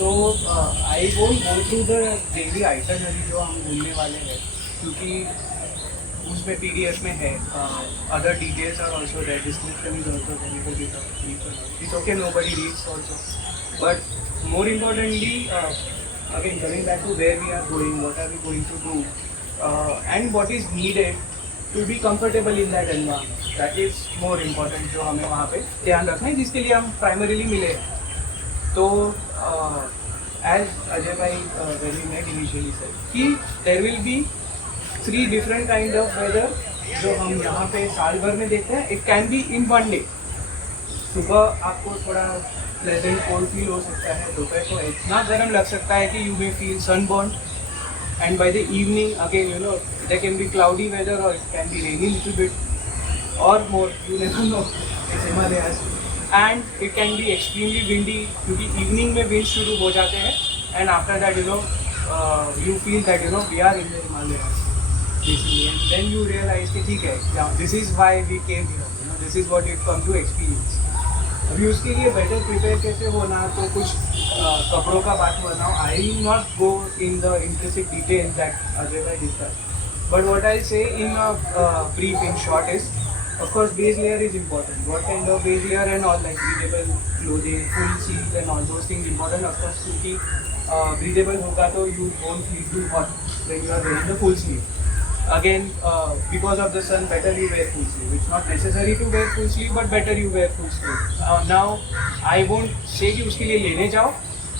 So I won't go through the daily itinerary जो हम घूमने वाले हैं, क्योंकि उसमें पीडीएफ में है. Other details are also there, description is also there. It's okay, nobody reads also. But more importantly, again coming back to where we are going, what are we going to do, and what is needed to be comfortable in that environment. That is more important, जो हमें वहाँ पे ध्यान रखना है, जिसके लिए हम primarily मिले हैं. तो as अजय भाई when we met initially said कि there will be 3 different kind of weather जो हम यहाँ पे साल भर में देखते हैं. It can be in one day. सुबह आपको थोड़ा प्लेजेंट कोल्ड फील हो सकता है, दोपहर को इतना गर्म लग सकता है कि you may feel sunburn, and by the evening again there can be cloudy weather और it can be rainy little bit और more, you never know. It's Himalayas and it can be extremely windy, क्योंकि evening में wind शुरू हो जाते हैं and after that you feel that we are in the Himalayas basically, and then you realise कि ठीक है, this is why we came here, this is what it come to experience. अभी उसके लिए बेटर प्रिपेयर कैसे होना, तो कुछ कपड़ों का बात बनाओ. I will not go in the interesting detail that Ajay भाई डिस्कस, बट व्हाट आई से in brief, in short is, of course base layer is important. What kind of base layer and all, like breathable clothing, full sleeves and all those things important, of course, क्योंकि breathable होगा तो you won't feel too hot when you are wearing the full sleeve. Again, because of the sun, better you wear full sleeve. It's not necessary to wear full sleeve, but better you wear full sleeve. Now, I won't say कि उसके लिए लेने जाओ,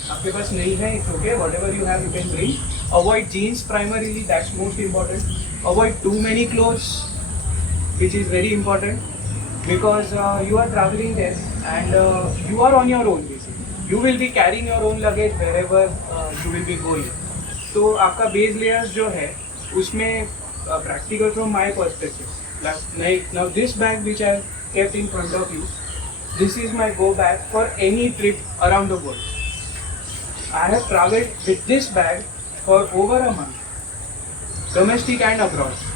आपके पास नहीं है, it's okay. Whatever you have, you can bring. Avoid jeans primarily. That's most important. Avoid too many clothes, which is very important, because you are traveling there and you are on your own basically. You will be carrying your own luggage wherever you will be going. तो आपका base layers जो है उसमें practical from my perspective. Now this bag which I have kept in front of you, this is my go bag for any trip around the world. I have traveled with this bag for over a month, domestic and abroad.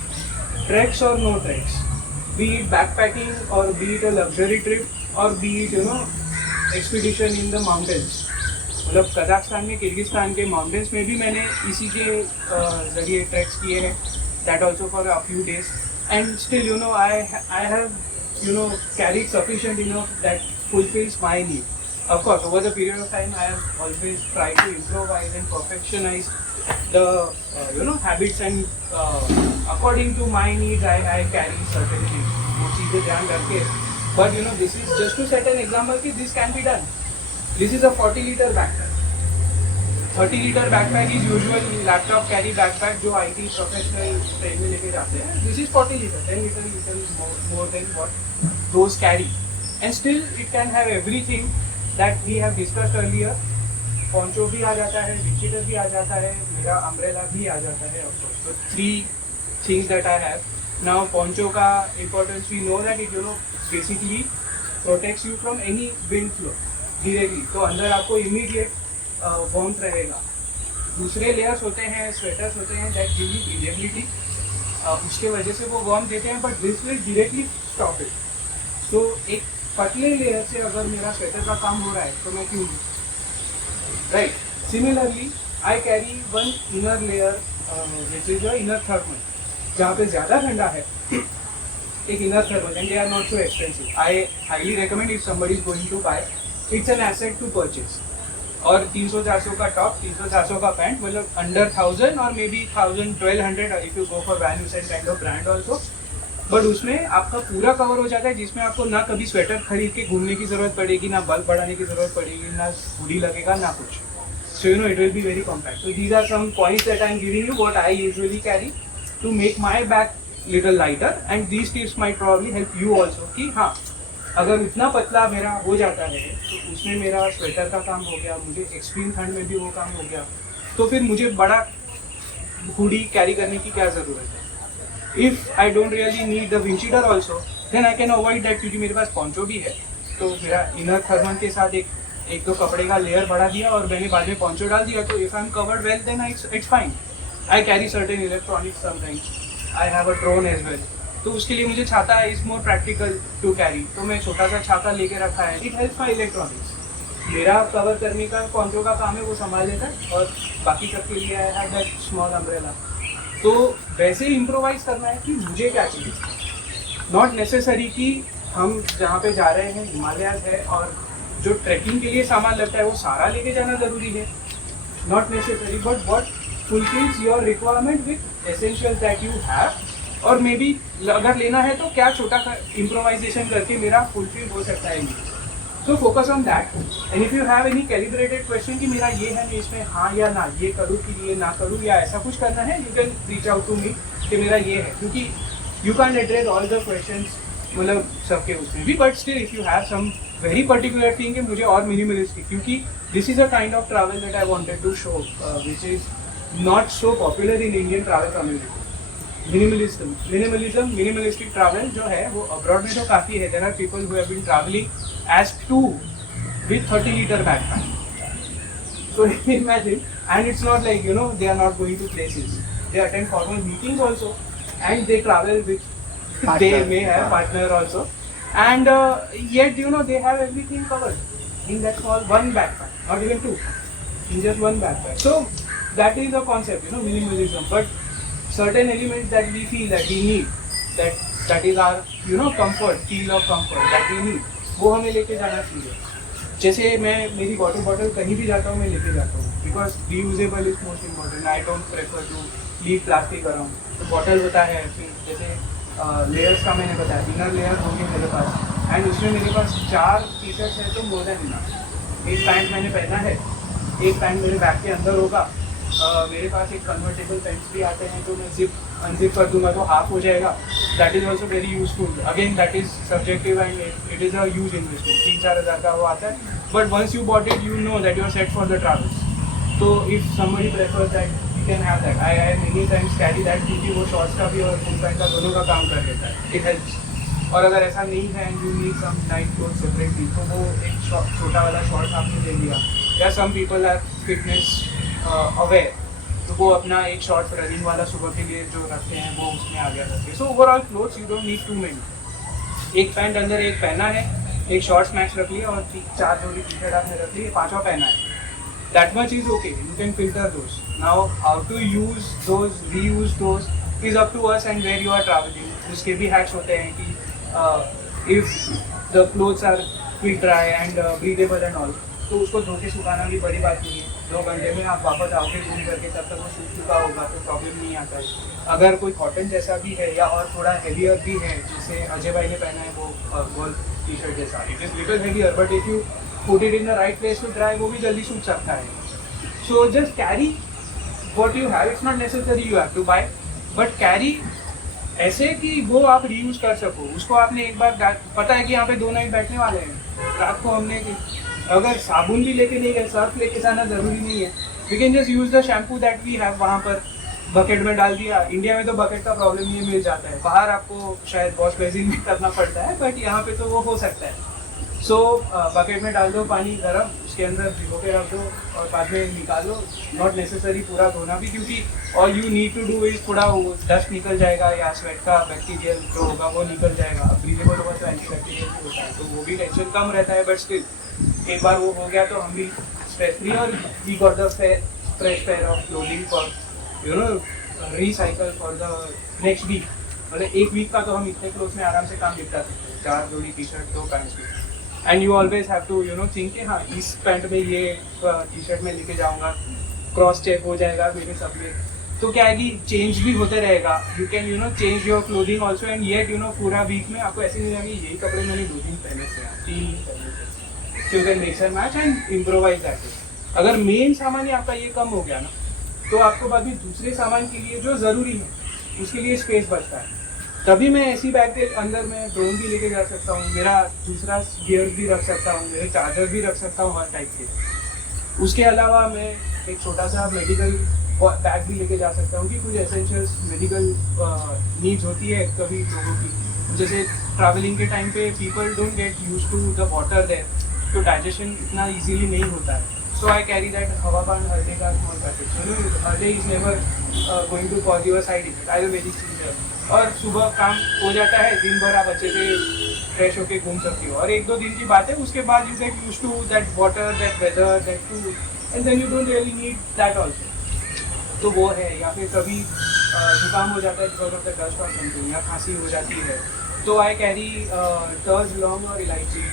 Treks or no treks, be it backpacking or be it a luxury trip or be it expedition in the mountains. मतलब Kazakhstan में, Kyrgyzstan के mountains में भी मैंने इसी के ज़रिए tracks किए हैं, that also for a few days, and still I have carried sufficient enough that fulfills my need. Of course, over the period of time, I have always tried to improvise and perfectionize the habits, and according to my needs, I carry certain things. वो चीज़ें ध्यान रखे. But this is just to set an example कि this can be done. This is a 40-liter backpack. 30-liter backpack is usual laptop carry backpack जो IT professional train में लेके जाते हैं. This is 40-liter, 10 liter more than what those carry, and still it can have everything that we have discussed earlier. Poncho भी आ जाता है, wind भी आ जाता है, मेरा अम्ब्रेला भी आ जाता है. Of course, so 3 things that I have. Now poncho का importance we know that it basically protects you from any wind flow directly. तो अंदर आपको immediate वार्मथ रहेगा. दूसरे लेयर्स होते हैं, स्वेटर्स होते हैं, दैट गिव यू ब्रीदेबिलिटी, उसके वजह से वो वार्म देते हैं, but this will directly stop it. So एक पतले लेयर से अगर मेरा स्वेटर का काम हो रहा है तो मैं क्यों लूँ, right. Similarly I carry one inner layer which is inner thermal, जहाँ पे ज़्यादा ठंडा है, एक inner thermal, and they are not so expensive. I highly recommend if somebody is going to buy, it's an asset to purchase. और 300-400 का top, 300-400 का pant, मतलब अंडर 1000 और maybe 1000-1200 if you go for van Heusen kind of brand also. But उसमें आपका पूरा cover हो जाता है, जिसमें आपको ना कभी स्वेटर खरीद के घूमने की ज़रूरत पड़ेगी, ना बल्ब बढ़ाने की ज़रूरत पड़ेगी, ना हुडी लगेगा, ना कुछ. So it will be very compact. So these are some points that I am giving you what I usually carry to make my bag little lighter, and these tips might probably help you also कि हाँ, अगर इतना पतला मेरा हो जाता है तो उसमें मेरा स्वेटर का काम हो गया, मुझे एक्सट्रीम ठंड में भी वो काम हो गया, तो फिर मुझे बड़ा हुडी कैरी करने की क्या ज़रूरत है. If I don't really need the windcheater also, then I can avoid that, क्योंकि मेरे पास पोंचो भी है, तो मेरा इनर थर्मल के साथ एक दो कपड़े का लेयर बढ़ा दिया और मैंने बाद में पोंचो डाल दिया, तो if I am covered well then it's fine. I carry certain electronics sometimes, I have a drone as well, तो उसके लिए मुझे छाता is more practical to carry, तो मैं छोटा सा छाता लेके रखा है. It helps my electronics. मेरा कवर करने का कॉन्ट्रो का काम है, वो संभाल लेता है, और बाकी सबके लिए I have that small umbrella. तो वैसे ही इम्प्रोवाइज करना है कि मुझे क्या चाहिए, नॉट नेसेसरी कि हम जहाँ पे जा रहे हैं हिमालयाज है और जो ट्रैकिंग के लिए सामान लगता है वो सारा लेके जाना ज़रूरी है, not necessary, but what fulfils your requirement with essential that you have. और मे बी अगर लेना है तो क्या छोटा इम्प्रोवाइजेशन करके मेरा फुलफिल हो सकता है। So focus on that, and if you have any calibrated question कि मेरा ये है, मैं इसमें हाँ या ना, ये करूँ कि ये ना करूँ, या ऐसा कुछ करना है, you can reach out to me कि मेरा ये है, क्योंकि you can address all the questions मतलब सबके उसमें भी, but still if you have some very particular thing कि मुझे और मिनिमलिस्टिक, क्योंकि this is a kind of travel that I wanted to show which is not so popular in Indian travel community. Minimalistic travel जो है वो abroad में तो काफ़ी है। There are people who have been travelling as to with 30 litre backpack, so imagine, and it's not like, you know, they are not going to places, they attend formal meetings also, and they travel with partner. They may have partner also, and yet, you know, they have everything covered in that small one backpack, not even two, in just one backpack. So that is the concept, you know, minimalism. But certain elements that we feel that we need, that is our, you know, comfort, feel of comfort that we need, वो हमें लेके जाना चाहिए। जैसे मैं मेरी water bottle कहीं भी जाता हूँ मैं लेके जाता हूँ, because reusable is most important. I don't prefer to leave plastic around. तो बॉटल होता है, फिर जैसे लेयर्स का मैंने बताया, इनर लेयर होंगे मेरे पास, एंड उसमें मेरे पास 4 टी शर्ट्स है तो मोर देन इनफ। एक पैंट मैंने पहना है, एक पैंट मेरे बैग के अंदर होगा, मेरे पास एक कन्वर्टेबल पेंट्स भी आते हैं तो मैं जिप अनजिप कर दूंगा तो हाफ हो जाएगा। That is also very useful. Again that is subjective and it is a huge investment. 3-4 हज़ार का वो आता है, but once you bought it you know that you are set for the travels. तो if somebody prefers that you can have that. I many times carry that, क्योंकि वो shorts का भी और फुल पैंट का दोनों का काम कर देता है, इट हेल्प्स। और अगर ऐसा नहीं है and you need some night cloth separately, तो वो एक छोटा वाला शॉर्ट आपने ले लिया। या some people are fitness aware, तो वो अपना एक शॉर्ट रनिंग वाला सुबह के लिए जो रखते हैं वो उसमें आ गया रखते हैं। So overall clothes you don't need too many. एक पैंट अंदर एक पहना है, एक शॉर्ट्स मैक्स रख लिया, और 4 जोड़ी टी शर्ट आपने रख ली, 5वां पहना है, that much is okay, you can filter those. Now how to use those, reuse those is up to us and where you are travelling. उसके भी हैक्स होते हैं कि if the clothes are quick dry and breathable and all, तो उसको धो के सुखाना भी बड़ी बात नहीं है। 2 घंटे में आप वापस आओगे घूम करके, तब तक वो सूख चुका होगा तो प्रॉब्लम नहीं आता है। अगर कोई कॉटन जैसा भी है या और थोड़ा हेवियर भी है, जैसे अजय भाई ने पहना है वो गोल्ड टी शर्ट जैसा, it is little heavier, but if you put it in the right place to dry, वो भी जल्दी सूख सकता है। So just carry what you have, it's not necessary you have to buy, but carry ऐसे कि वो आप रीयूज़ कर सको। उसको आपने एक बार पता है कि यहाँ पे 2 नाइट बैठने वाले हैं, रात को हमने अगर साबुन भी लेके नहीं गए, सर्फ लेके जाना ज़रूरी नहीं है। We can just use the shampoo that we have, वहाँ पर बकेट में डाल दिया। इंडिया में तो बकेट का प्रॉब्लम नहीं मिल जाता है, बाहर आपको शायद वॉश बेसिन में करना पड़ता है, बट यहाँ पे तो वो हो सकता है। सो बकेट में डाल दो पानी गर्म, उसके अंदर भिगो के रख दो और बाद में निकाल लो। नॉट नेसेसरी पूरा धोना भी, क्योंकि all you need to do is थोड़ा वो डस्ट निकल जाएगा या स्वेट का बैक्टीरियल जो होगा वो निकल जाएगा। ब्रीदेबल होगा तो एंटी बैक्टीरियल भी होता है, तो वो भी टेंशन कम रहता है। बट स्टिल एक बार वो हो गया तो हम भी स्ट्रेस फ्री, और we got the fresh pair of clothing for you know recycle for the next week. मतलब एक वीक का तो हम इतने क्लोथ में आराम से काम निपटा सकते हैं, 4 जोड़ी टी शर्ट, 2 पैंट्स भी। And you always have to you know think कि हाँ इस पैंट में ये टी शर्ट में लेके जाऊँगा, क्रॉस चेक हो जाएगा मेरे सब में, तो क्या है कि चेंज भी होते रहेगा। You can you know change your clothing also, and yet you know पूरा वीक में आपको ऐसे नहीं लगेगा यही कपड़े मैंने 2 दिन पहने थे, 3 दिन पहने थे। You can mix and match and improvise that. अगर मेन सामान ही आपका ये कम हो गया ना, तो आपको बाद में दूसरे सामान के लिए जो ज़रूरी है उसके लिए स्पेस बचता है। तभी मैं ऐसी बैग के अंदर मैं ड्रोन भी लेके जा सकता हूँ, मेरा दूसरा गियर भी रख सकता हूँ, मेरे चार्जर भी रख सकता हूँ हर टाइप के। उसके अलावा मैं एक छोटा सा मेडिकल बैग भी लेके जा सकता हूँ कि कुछ एसेंशियल्स मेडिकल नीड्स होती है कभी लोगों की। जैसे ट्रैवलिंग के टाइम पे people don't get used to the water there, तो डाइजेशन इतना इजीली नहीं होता है। So I carry that Hawaband Halde ka small packet. So you know, Halde is never going to cause you a side effect. Ayurvedic चीज़ है और सुबह काम हो जाता है, दिन भर आप अच्छे से फ्रेश होके घूम सकती हो और 1-2 दिन की बात है, उसके बाद you get used to that water, that weather, that food and then you don't really need that also. तो वो है या फिर कभी जुकाम हो जाता है बिकॉज ऑफ द डस्ट और समथिंग या खांसी हो जाती है तो आई कैरी टर्ज लौंग और इलायची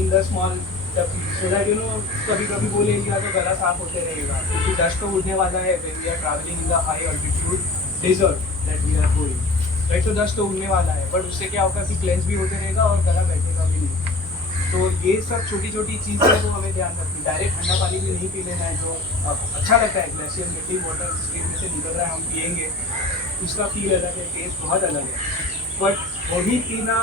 इन द स्मॉल डब्बी सो दैट यू नो कभी कभी वो ले लिया तो गला साफ होते रहेगा क्योंकि डस्ट तो उड़ने वाला है when we are travelling in the high altitude desert that we are going right तो डस्ट तो उड़ने वाला है बट उससे क्या होगा कि क्लेंस भी होते रहेगा और गला बैठेगा भी नहीं तो ये सब छोटी छोटी चीज़ें तो हमें ध्यान रखनी डायरेक्ट ठंडा पानी भी नहीं पी लेना है जो अच्छा लगता है ग्लेशियर मीटिंग वाटर स्क्रीन में से निकल रहा है हम पियेंगे उसका फील अलग है टेस्ट बहुत अलग है बट वही पीना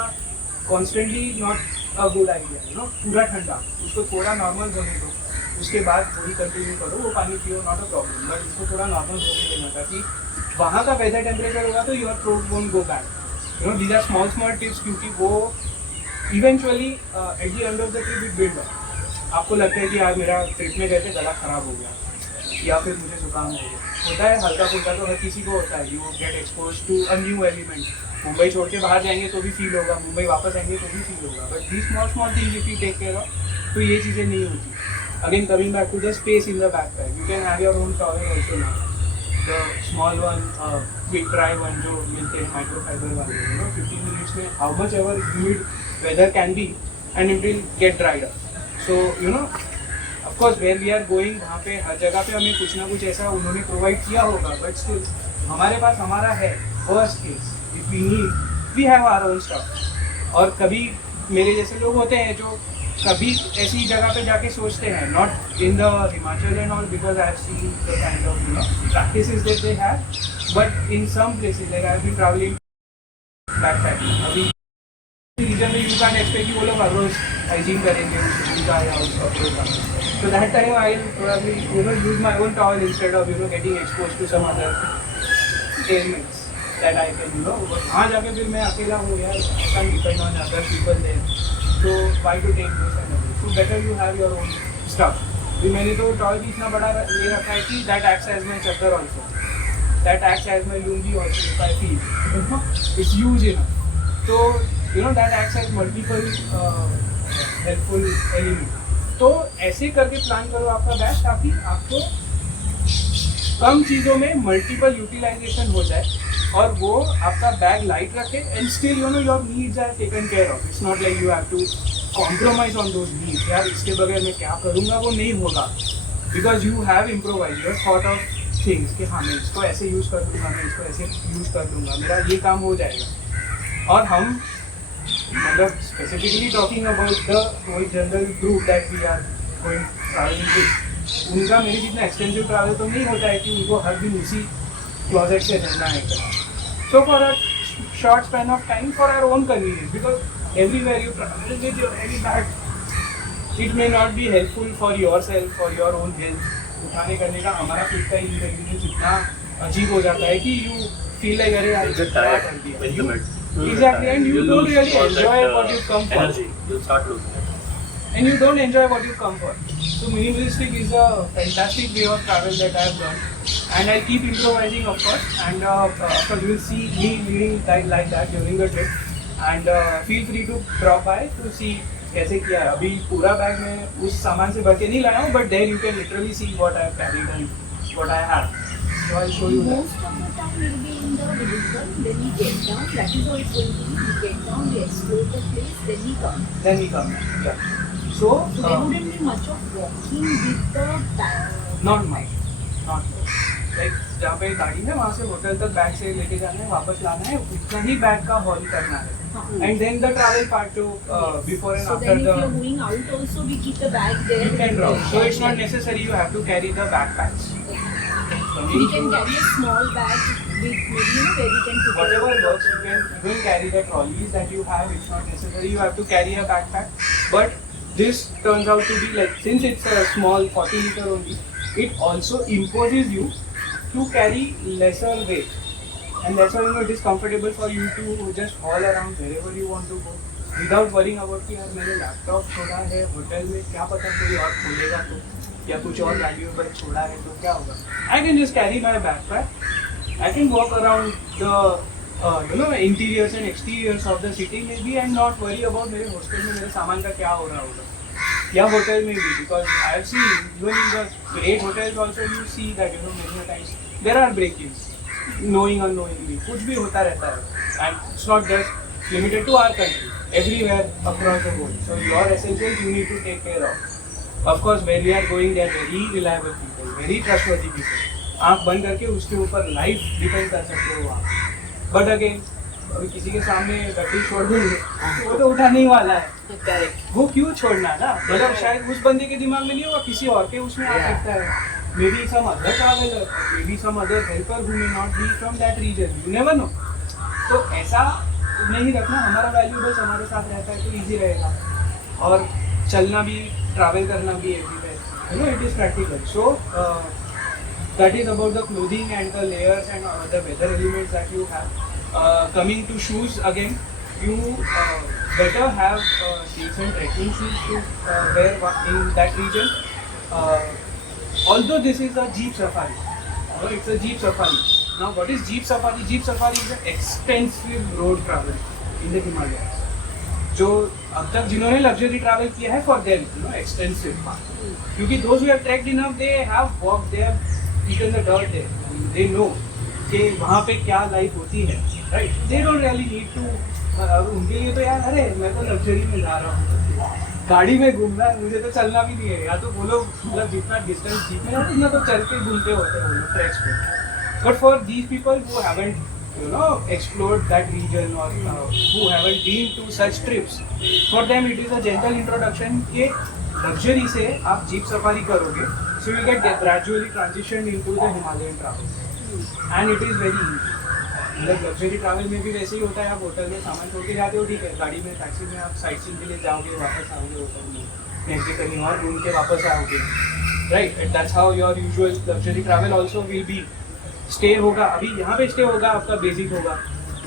constantly not a good idea you know पूरा ठंडा उसको थोड़ा नॉर्मल होने दो उसके बाद वही कंटिन्यू करो वो पानी पियो नॉट अ प्रॉब्लम बट उसको थोड़ा नॉर्मल होने देना ताकि वहाँ का वेदर टेम्परेचर होगा तो your throat won't go back you know these are small small tips क्योंकि वो eventually at the end of the trip it build up आपको लगता है कि यार मेरा ट्रिप में गए थे गला खराब हो गया या फिर मुझे जुकाम हो गया होता है हल्का फुल्का तो हर किसी को होता है you get expose to a new element Mumbai छोड़ के बाहर जाएंगे तो भी फील होगा मुंबई वापस आएंगे तो भी फील होगा but the small small things if you take care of तो ये चीज़ें नहीं होती again coming back to the space in the backpack you can have your own towel also now the small one quick dry one जो मिलते हैं microfibre वाले you know 15 minutes में how much ever humid weather can be and it will get dried up so you know of course where we are going वहाँ पे हर जगह पे हमें कुछ ना कुछ ऐसा उन्होंने प्रोवाइड किया होगा बट स्टिल हमारे पास हमारा है first case if we need we have our own stuff और कभी मेरे जैसे लोग होते हैं जो कभी ऐसी जगह पे जाके सोचते हैं not in the Himachal and all because I have seen the kind of you know practices that they have but in some places like I have been travelling backpacking अभी रीजन में यू कैन एक्सपेक्ट कि वो लोग हर रोज हाइजीन करेंगे उनका या उसका so that time I will probably you know use my own towel instead of you know getting exposed to some other ailments that I can you know वहाँ जाके फिर मैं अकेला हूँ यार I can't depend on other people there so why to take this and all so better you have your own stuff फिर मैंने तो towel भी इतना बड़ा ले रखा है कि that acts as my चद्दर also that acts as my lungi also if I feel it's huge enough so you know that acts as multiple helpful element तो ऐसे करके प्लान करो आपका बैग ताकि आपको कम चीज़ों में मल्टीपल यूटिलाइजेशन हो जाए और वो आपका बैग लाइट रखे and still you know your needs are taken care of it's not like you have to compromise on those needs यार इसके बगैर मैं क्या करूँगा वो नहीं होगा because you have improvise your thought of things कि हाँ मैं इसको ऐसे यूज़ कर दूँगा मैं इसको ऐसे यूज़ कर दूँगा मेरा ये काम हो जाएगा और हम मतलब स्पेसिफिकली टॉकिंग अबाउट द कोई general group that we are going travelling with उनका मेरे जितना एक्सटेंसिव ट्रैवल तो नहीं होता है कि उनको हर दिन उसी क्लोजेट से रहना है so for a short span of time for our own convenience because everywhere you travel with your heavy bag it may not be helpful for your self for your own health उठाने करने का हमारा खुद का inconvenience इतना अजीब हो जाता है कि यू फील लाइक अरे यार कर दिया exactly and you don't really enjoy what you come for you'll start losing it and you don't enjoy what you come for so minimalistic is a fantastic way of travel that I have learned and I keep improvising of course and of course you will see me living like that during the trip and feel free to drop by to see कैसे किया है अभी पूरा bag में उस सामान से भर के नहीं लाया हूँ but there you can literally see what I have carried and what I have so I'll show you that Most of the time we'll be in the vehicle, then we get down, that is how it's going to be. We get down, we explore the place, then we come. then we come back yeah so So there wouldn't be much of walking with the bag. not much like जहाँ पे गाड़ी है वहाँ से hotel तक bag से लेके जाना है वापस लाना है उतना ही बैग का हॉल करना है and then the travel part to before and So after then if you're the going out also, we keep the bag there. you can drop so it's not necessary you have to carry the backpacks We can carry a small bag with maybe where we can put whatever works you can carry the trolleys that you have it's not necessary you have to carry a backpack but this turns out to be like since it's a small 40 liter only it also imposes you to carry lesser weight and that's why you know it is comfortable for you to just haul around wherever you want to go without worrying about कि यार मेरे laptop छोड़ा है hotel में क्या पता कोई और खोलेगा तो या कुछ और वैल्यूएबल छोड़ा है तो क्या होगा? I can just carry my backpack, I can walk around the interiors and exteriors of the city में भी एंड नॉट वरी अबाउट मेरे हॉस्टल में मेरे सामान का क्या हो रहा होगा, या होटल में भी, because I have seen even in the great hotels also you see that many times there are break-ins, knowing unknowingly, कुछ भी होता रहता है, and it's not just limited to our country, everywhere across the world. So your essentials you need to take care of. Of course, where we are going, they are very reliable people, very trustworthy people. आँख बंद करके उसके ऊपर life depend कर सकते हो आप. But again, अभी किसी के सामने गड्डी छोड़ देंगे वो तो उठा नहीं वाला है. Correct. वो क्यों छोड़ना ना, मतलब शायद उस बंदे के दिमाग में नहीं होगा, किसी और के उसमें आ सकता है. Maybe some other traveler, maybe some other helper who may not be from that region. You never know. तो ऐसा नहीं रखना, हमारा वैल्यूएबल्स हमारे साथ रहता है तो इजी रहेगा, और चलना भी, ट्रैवल करना भी everywhere, it is practical. So that is about the clothing and the layers and the weather elements that you have. Coming to shoes again, you better have decent trekking shoes to wear in that region. Although this is a jeep safari, it's a jeep safari. Now what is jeep safari? Jeep safari is an extensive road travel in the Himalayas. जो अब तक जिन्होंने luxury travel किया है, for them extensive, क्योंकि those who have trekked enough, they have walked, they have eaten the dirt there, they know कि वहाँ पे क्या लाइफ होती है, right? They don't really need to, उनके लिए तो यार अरे मैं तो लग्जरी में जा रहा हूँ, गाड़ी में घूमना है, मुझे तो चलना भी नहीं है, या तो बोलो मतलब जितना डिस्टेंस जीप में उतना तो चल के घूमते होते हैं ट्रैक्स पे. But for these people who haven't explored that region or who haven't been to such trips, for them it is a gentle introduction कि luxury से आप जीप सफारी करोगे, so you get gradually transitioned into the Himalayan travel, and it is very easy. मतलब luxury travel में भी वैसे ही होता है, आप होटल में सामान छोड़ के जाते हो, ठीक है, गाड़ी में टैक्सी में आप साइट सीइंग के लिए जाओगे, वापस आओगे होटल में, नेक्स्ट डे कहीं और घूम के वापस आओगे, right? That's how your usual luxury travel also will B. Stay होगा, अभी यहाँ पे स्टे होगा आपका बेसिक होगा,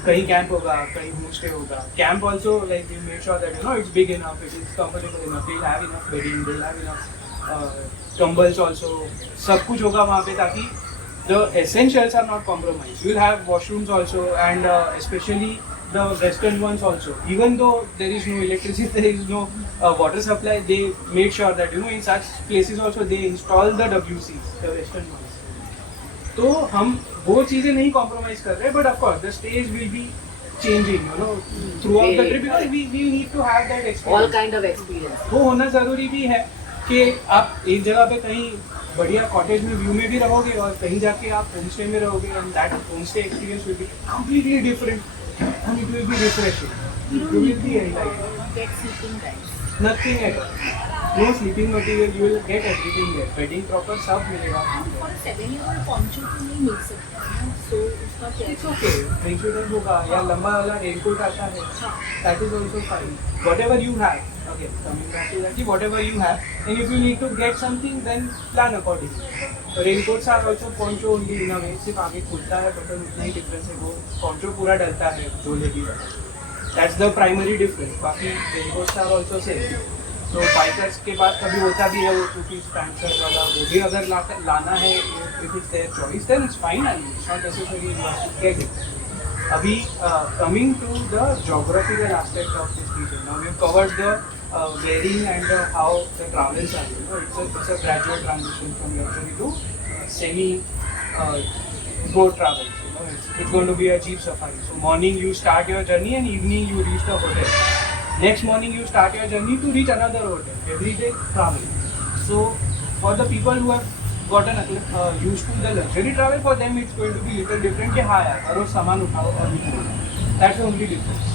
कहीं कैंप होगा, कहीं होम स्टे होगा. Camp also like you make sure that it's big enough, it is comfortable enough, they have enough bedding, they have enough कंबल्स ऑल्सो, सब कुछ होगा वहाँ पे ताकि the essentials are not compromised. You will have washrooms also, and especially the western ones also. Even though there is no electricity, there is no water supply, they made sure that in such places also they install the WCs, the western ones. तो हम वो चीजें नहीं compromise कर रहे, but of course the stage will be changing, throughout the trip, because we need to have that experience. All kind of experience. वो होना जरूरी भी है कि आप एक जगह पे कहीं बढ़िया कॉटेज में व्यू में भी रहोगे और कहीं जाके आप होम स्टे में रहोगे, and that home stay experience will be completely different and it will B refreshing. You You don't will need be to enlightened. get sleeping bags. Nothing at all. No sleeping material, you will get everything there. Bedding proper सब मिलेगा. And for a 7-year-old poncho तो नहीं मिल सकता है, so उसका क्या? It's okay. Insurance होगा या लंबा वाला रेनकोट आता है. That is also fine. Whatever you have. Okay, coming back to that, whatever you have, and if you need to get something, then plan accordingly. So raincoats are also poncho only in a way. सिर्फ आगे खुलता है, button उतना ही difference है. वो poncho पूरा डलता है झोले की तरह. That's the primary difference. बाकी raincoats are also same. तो बाइकर्स के पास कभी होता भी है वो टू-पीस पैंट शर्ट वाला, वो भी अगर लाना है, if it's their choice, then it's fine, and it's not necessary you have to get it. Abhi, coming to the geographical aspect of this region, now we've covered the wearing and how the travels are. It's a gradual transition from luxury to semi road travel. It's going to be a jeep safari. So morning you start your journey and evening you reach the hotel. Next morning you start your journey to reach another hotel. Every day travel. So for the people who have gotten used to the luxury travel, for them it's going to be little different. कि हाँ यार, हर रोज सामान उठाओ और निकलो. That's the only difference.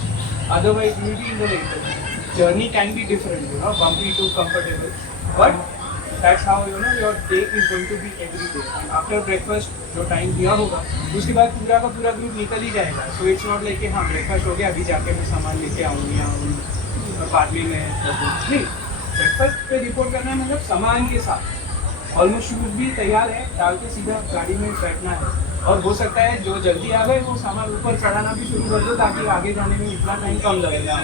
Otherwise you will be in the vehicle. Journey can be different, bumpy to comfortable. But that's how your day is going to be every day. And after breakfast जो time दिया होगा, उसके बाद पूरा का पूरा group निकल ही जाएगा. So it's not like कि हाँ ब्रेकफास्ट हो गया, अभी जाके मैं सामान लेके आऊँ या और बाद में मैं नहीं. ब्रेकफास्ट पे रिपोर्ट करना है, मतलब सामान के साथ ऑलमोस्ट शूज भी तैयार है, डाल के सीधा गाड़ी में बैठना है. और हो सकता है जो जल्दी आ गए वो सामान ऊपर चढ़ाना भी शुरू कर दो ताकि आगे जाने में इतना टाइम कम लगेगा.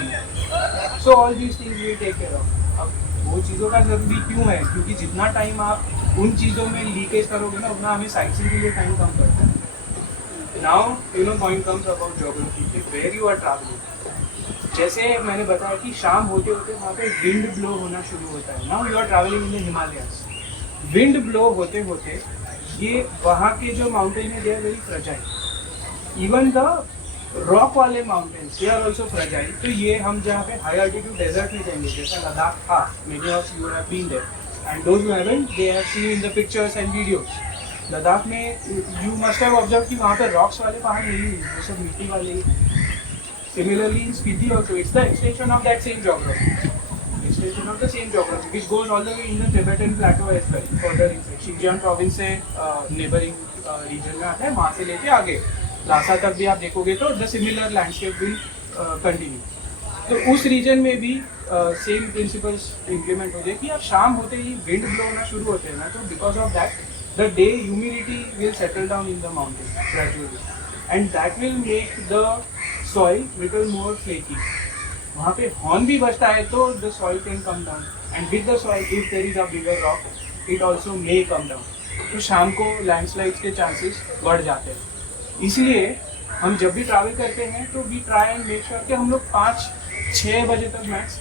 So all these things we take care of. अब वो चीज़ों का ज़रूरी क्यों है, क्योंकि जितना टाइम आप उन चीज़ों में लीकेज करोगे ना, उतना हमें साइट सीइंग के लिए टाइम कम पड़ता है. Now you know point comes about geography कि वेयर यू आर ट्रैवलिंग. जैसे मैंने बताया कि शाम होते होते वहाँ पे विंड ब्लो होना शुरू होता है. Now you are travelling in the Himalayas. Wind blow होते होते ये वहाँ के जो माउंटेन है they are very fragile. Even the rock वाले mountains they are also fragile. तो ये हम जहाँ पे हाई अल्टीट्यूड डेजर्ट में जाएंगे, जैसा लद्दाख था, many of you have been there and those who haven't they have seen in the pictures and videos. Ladakh में यू मस्ट हैव ऑब्जर्व कि वहाँ पे रॉक्स वाले पहाड़ नहीं है, वो सब मिट्टी वाले ही. Similarly in Spiti also, it's the extension of that same geography. Extension of the same geography, which goes all the way in the Tibetan plateau as well. Further inside, Xinjiang province से neighboring region में आता है, वहाँ से लेके आगे लासा तक भी आप देखोगे तो the similar landscape will continue. तो उस रीजन में भी सेम प्रिंसिपल्स इम्प्लीमेंट हो जाए कि आप शाम होते ही विंड ब्लो होना शुरू होते हैं ना, तो because of that the day humidity will settle down in the mountain gradually and that will make the soil little more flaky. वहाँ पे हॉर्न भी बजता है तो the soil can come down and with the soil if there is a bigger rock it also may come down. तो शाम को landslides के चांसेस बढ़ जाते हैं. इसलिए हम जब भी ट्रैवल करते हैं तो we try and make sure कि हम लोग 5-6 बजे तक मैक्स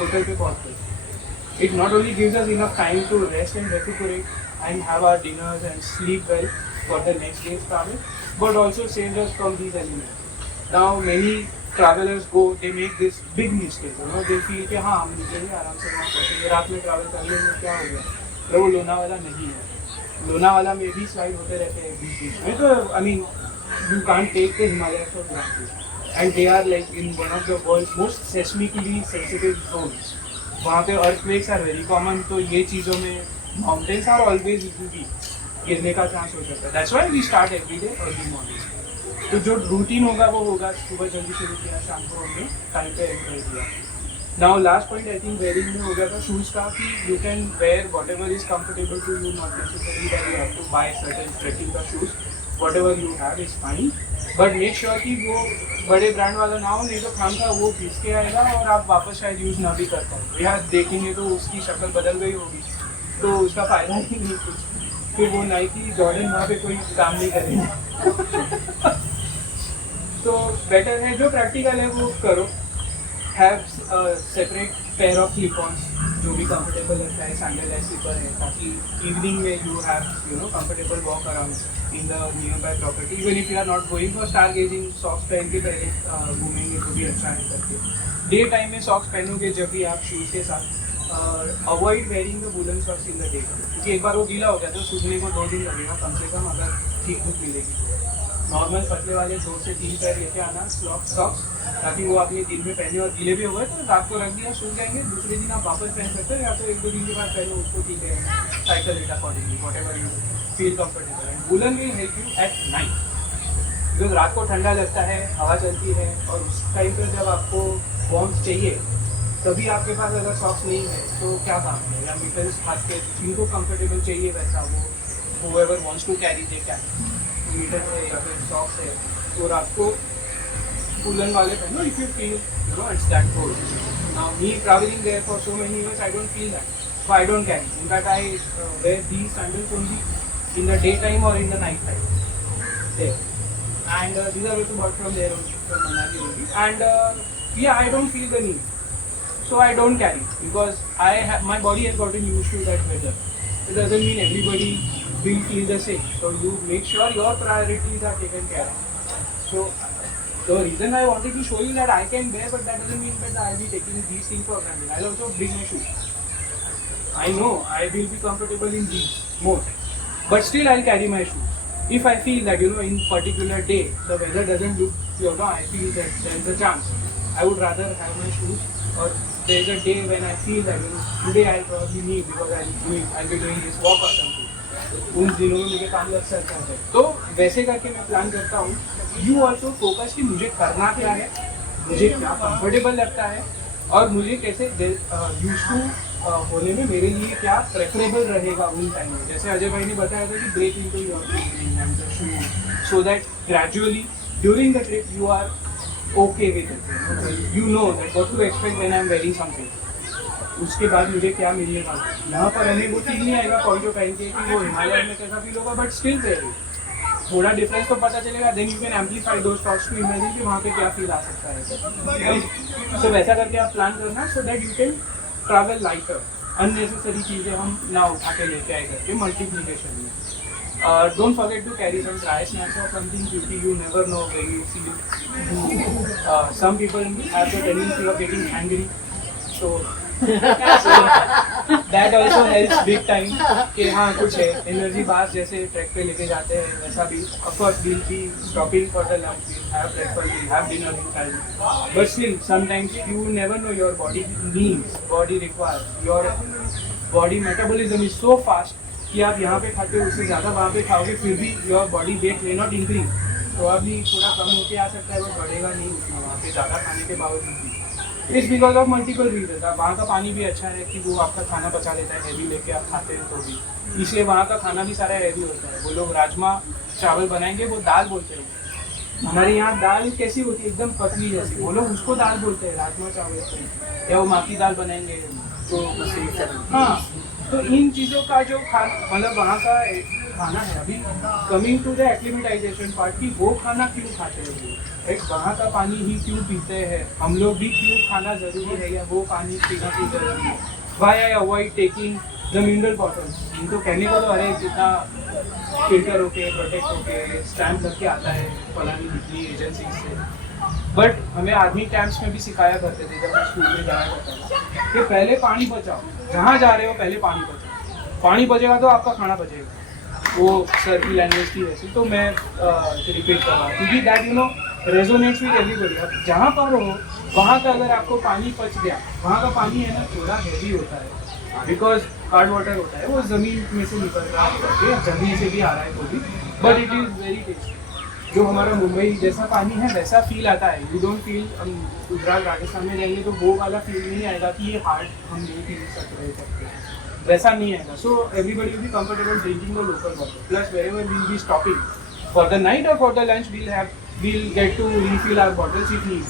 होटल पे पहुँचते हैं. It not only gives us enough time to rest and recuperate and have our dinners and sleep well for the next day's travel, but also saves us from these elements. Now many travelers go, they make this big mistake, you know, they feel कि हाँ हम निकलेंगे आराम से वहाँ पहुँचेंगे, रात में ट्रैवल कर लेंगे, क्या हो गया. तो वो लोनावाला नहीं है. लोनावाला में भी स्लाइड होते रहते हैं बीच बीच में. तो I mean you can't take the Himalayas for granted, and they are like in one of the world's most seismically sensitive zones. वहाँ पे earthquakes are very common, तो ये चीज़ों में mountains are always गिरने का चांस हो सकता है. That's why we start every day early morning. तो जो रूटीन होगा वो होगा, सुबह जल्दी शुरू किया, शाम को हमने टाइम पे एंजॉय किया. Now last point I think wearing में हो गया था शूज़ का, कि you can wear whatever is comfortable to you, not necessary that you have to buy certain trekking का shoes. Whatever you have is fine, but make sure कि वो बड़े ब्रांड वाला ना हो, नहीं तो खाम का वो घिस के आएगा और आप वापस शायद यूज़ ना भी कर पाओ, या देखेंगे तो उसकी शक्ल बदल गई होगी, तो उसका फ़ायदा ही नहीं कुछ. फिर वो नाइकी जॉर्डन वहाँ पे कोई काम नहीं करेगा. तो बेटर है जो प्रैक्टिकल है वो करो. हैव सेपरेट पेयर ऑफ स्लिप-ऑन्स, जो भी कंफर्टेबल लगता है. सैंडल है, स्लीपर है, ताकि इवनिंग में you have you know comfortable walk around in the nearby property. Even if you are not going for stargazing, socks पहन के पहले घूमेंगे तो भी अच्छा है करके. डे टाइम में सॉक्स पहनोगे जब भी आप शूज़ के साथ. Avoid wearing the woollen socks in the day, क्योंकि एक बार वो गीला हो गया तो सूखने को 2 दिन लगेगा कम से कम, अगर ठीक धूप मिलेगी. नॉर्मल पतले वाले 2 से 3 पैर लेके आना सॉक्स, ताकि वो आपने दिन में पहने और गीले भी हो गए तो रात को रख दिया, सूख जाएंगे, दूसरे दिन आप वापस पहन सकते हो, या तो 1-2 दिन के बाद पहले उसको ठीक है, cycle it accordingly what ever you feel comfortable. And woollen will help you at night, because रात को ठंडा लगता है, हवा चलती है, और उस टाइम पर जब आपको वार्मथ चाहिए तभी आपके पास अगर सॉक्स नहीं है तो क्या काम है. या मीटर्स खास के जिनको कंफर्टेबल चाहिए वैसा वो whoever wants to carry they can. Metre है या फिर सॉक्स है तो रात को वुलन वाले पहनो if you feel you know it's that cold. Now me travelling there for so many years I don't feel that, so I don't carry. In fact I wear these sandals only in the day time और in the night time there, and these are also bought from there only, from Manali only, and yeah I don't feel the need, so I don't carry, because my body has gotten used to that weather. It doesn't mean everybody will feel the same, so you make sure your priorities are taken care of. So the reason I wanted to show you that I can wear, but that doesn't mean that I'll be taking these things for granted. I'll also bring my shoes. I know I will be comfortable in these more, but still I'll carry my shoes. If I feel that you know in particular day the weather doesn't look, you know, I feel that there is a chance, I would rather have my shoes. Or there is a day when I feel that you know today I'll probably need, because I'll be doing this walk or something. उन दिनों में मुझे काम लग सकता है, तो वैसे करके मैं प्लान करता हूँ. यू ऑल्सो फोकस कि मुझे करना क्या है, मुझे क्या कंफर्टेबल लगता है, और मुझे कैसे यूज टू होने में मेरे लिए क्या प्रेफरेबल रहेगा उन टाइम में. जैसे अजय भाई ने बताया था कि break into your shoe, so that gradually during the trip you are okay with it. You know that what to expect when I'm wearing something. उसके बाद मुझे क्या मिलने वाला है। यहाँ पर हमें वो फील नहीं आएगा पॉइंटो पहन के कि वो हिमालय में कैसा फील होगा, बट स्टिल देयर थोड़ा डिफरेंस तो पता चलेगा। Then you can amplify those thoughts to imagine कि वहाँ पे क्या फील आ सकता है। सो वैसा करके आप प्लान करना so that you can travel lighter. Unnecessary चीज़ें हम ना उठा के लेके आए करके मल्टीप्लिकेशन में। Don't forget to carry some dry snacks or something because you never know when you feel. Some people have the tendency of getting angry, so that also helps big time. कि हाँ कुछ है energy bar जैसे track पे लेके जाते हैं वैसा भी. Of course we'll be stopping for the lunch, we'll have breakfast, we'll have dinner in time. But still sometimes you never know your body needs, body requires. Your body metabolism is so fast कि आप यहाँ पे खाते हो उससे ज़्यादा वहाँ पे खाओगे फिर भी your body weight may not increase. तो अभी थोड़ा कम होके आ सकता है वो बढ़ेगा नहीं उतना वहाँ पे ज़्यादा खाने के बावजूद भी. It's because of multiple reason. वहाँ का पानी भी अच्छा है कि वो आपका खाना पचा लेता है हैवी लेके आप खाते हो तो भी, इसलिए वहाँ का खाना भी सारा हैवी होता है. वो लोग राजमा चावल बनाएंगे वो दाल बोलते हैं. हमारे यहाँ दाल कैसी होती है एकदम पतली जैसी, वो लोग उसको दाल बोलते हैं राजमा चावल. या वो माकी दाल बनाएंगे तो हाँ. तो इन चीज़ों का जो मतलब वहाँ का खाना है. अभी coming to the acclimatisation part की वो खाना क्यों खाते हैं एक वहाँ का पानी ही क्यों पीते हैं हम लोग भी क्यों खाना ज़रूरी है या वो पानी पीना क्यों ज़रूरी है. Why I avoid taking the mineral bottles. इनको कहने को तो अरे जितना फिल्टर होके प्रोटेक्ट होके स्टैम्प करके आता है फलानी जितनी एजेंसी से. बट हमें आर्मी कैंप्स में भी सिखाया करते थे जब मैं स्कूल में जाया करता था कि पहले पानी बचाओ. जहाँ जा रहे हो पहले पानी बचाओ. पानी बचेगा तो आपका खाना बचेगा. वो सर की लैंग्वेज थी वैसी तो मैं रिपीट कर रहा हूँ क्योंकि that you know resonates with everybody. अब जहाँ पर हो वहाँ का अगर आपको पानी बच गया, वहाँ का पानी है ना थोड़ा हैवी होता है बिकॉज हार्ड वाटर होता है. वो ज़मीन में से निकल रहा है जमीन से भी आ रहा है तो भी, but it is very tasty. जो हमारा मुंबई जैसा पानी है वैसा फील आता है. यू डोंट फील हम गुजरात राजस्थान में जाएंगे तो वो वाला फील नहीं आएगा कि ये हार्ड हम नहीं पी सकते हैं वैसा नहीं आएगा. So everybody will be comfortable drinking the local water. Plus wherever will be stopping for the night और for the lunch will get to refill our bottles if need.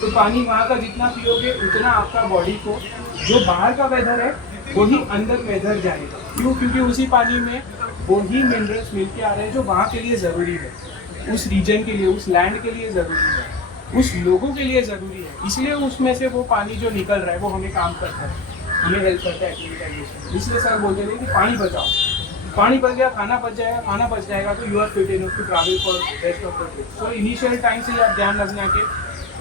तो पानी वहाँ का जितना पियोगे उतना आपका बॉडी को जो बाहर का वेदर है वही अंदर वेदर जाएगा. क्यों? क्योंकि उसी पानी में वही मिनरल्स मिल के आ रहे हैं जो वहाँ के लिए ज़रूरी है, उस रीजन के लिए, उस लैंड के लिए ज़रूरी है, उस लोगों के लिए ज़रूरी है. इसलिए उसमें से वो पानी जो निकल रहा है वो हमें काम करता है, हमें हेल्प करता है एक्टिविटाइजेशन. इसलिए सर बोलते थे कि पानी बचाओ. पानी बच गया खाना बच जाएगा, खाना बच जाएगा तो you are fit enough to travel for rest of the trip. So initial time से आप ध्यान रखना कि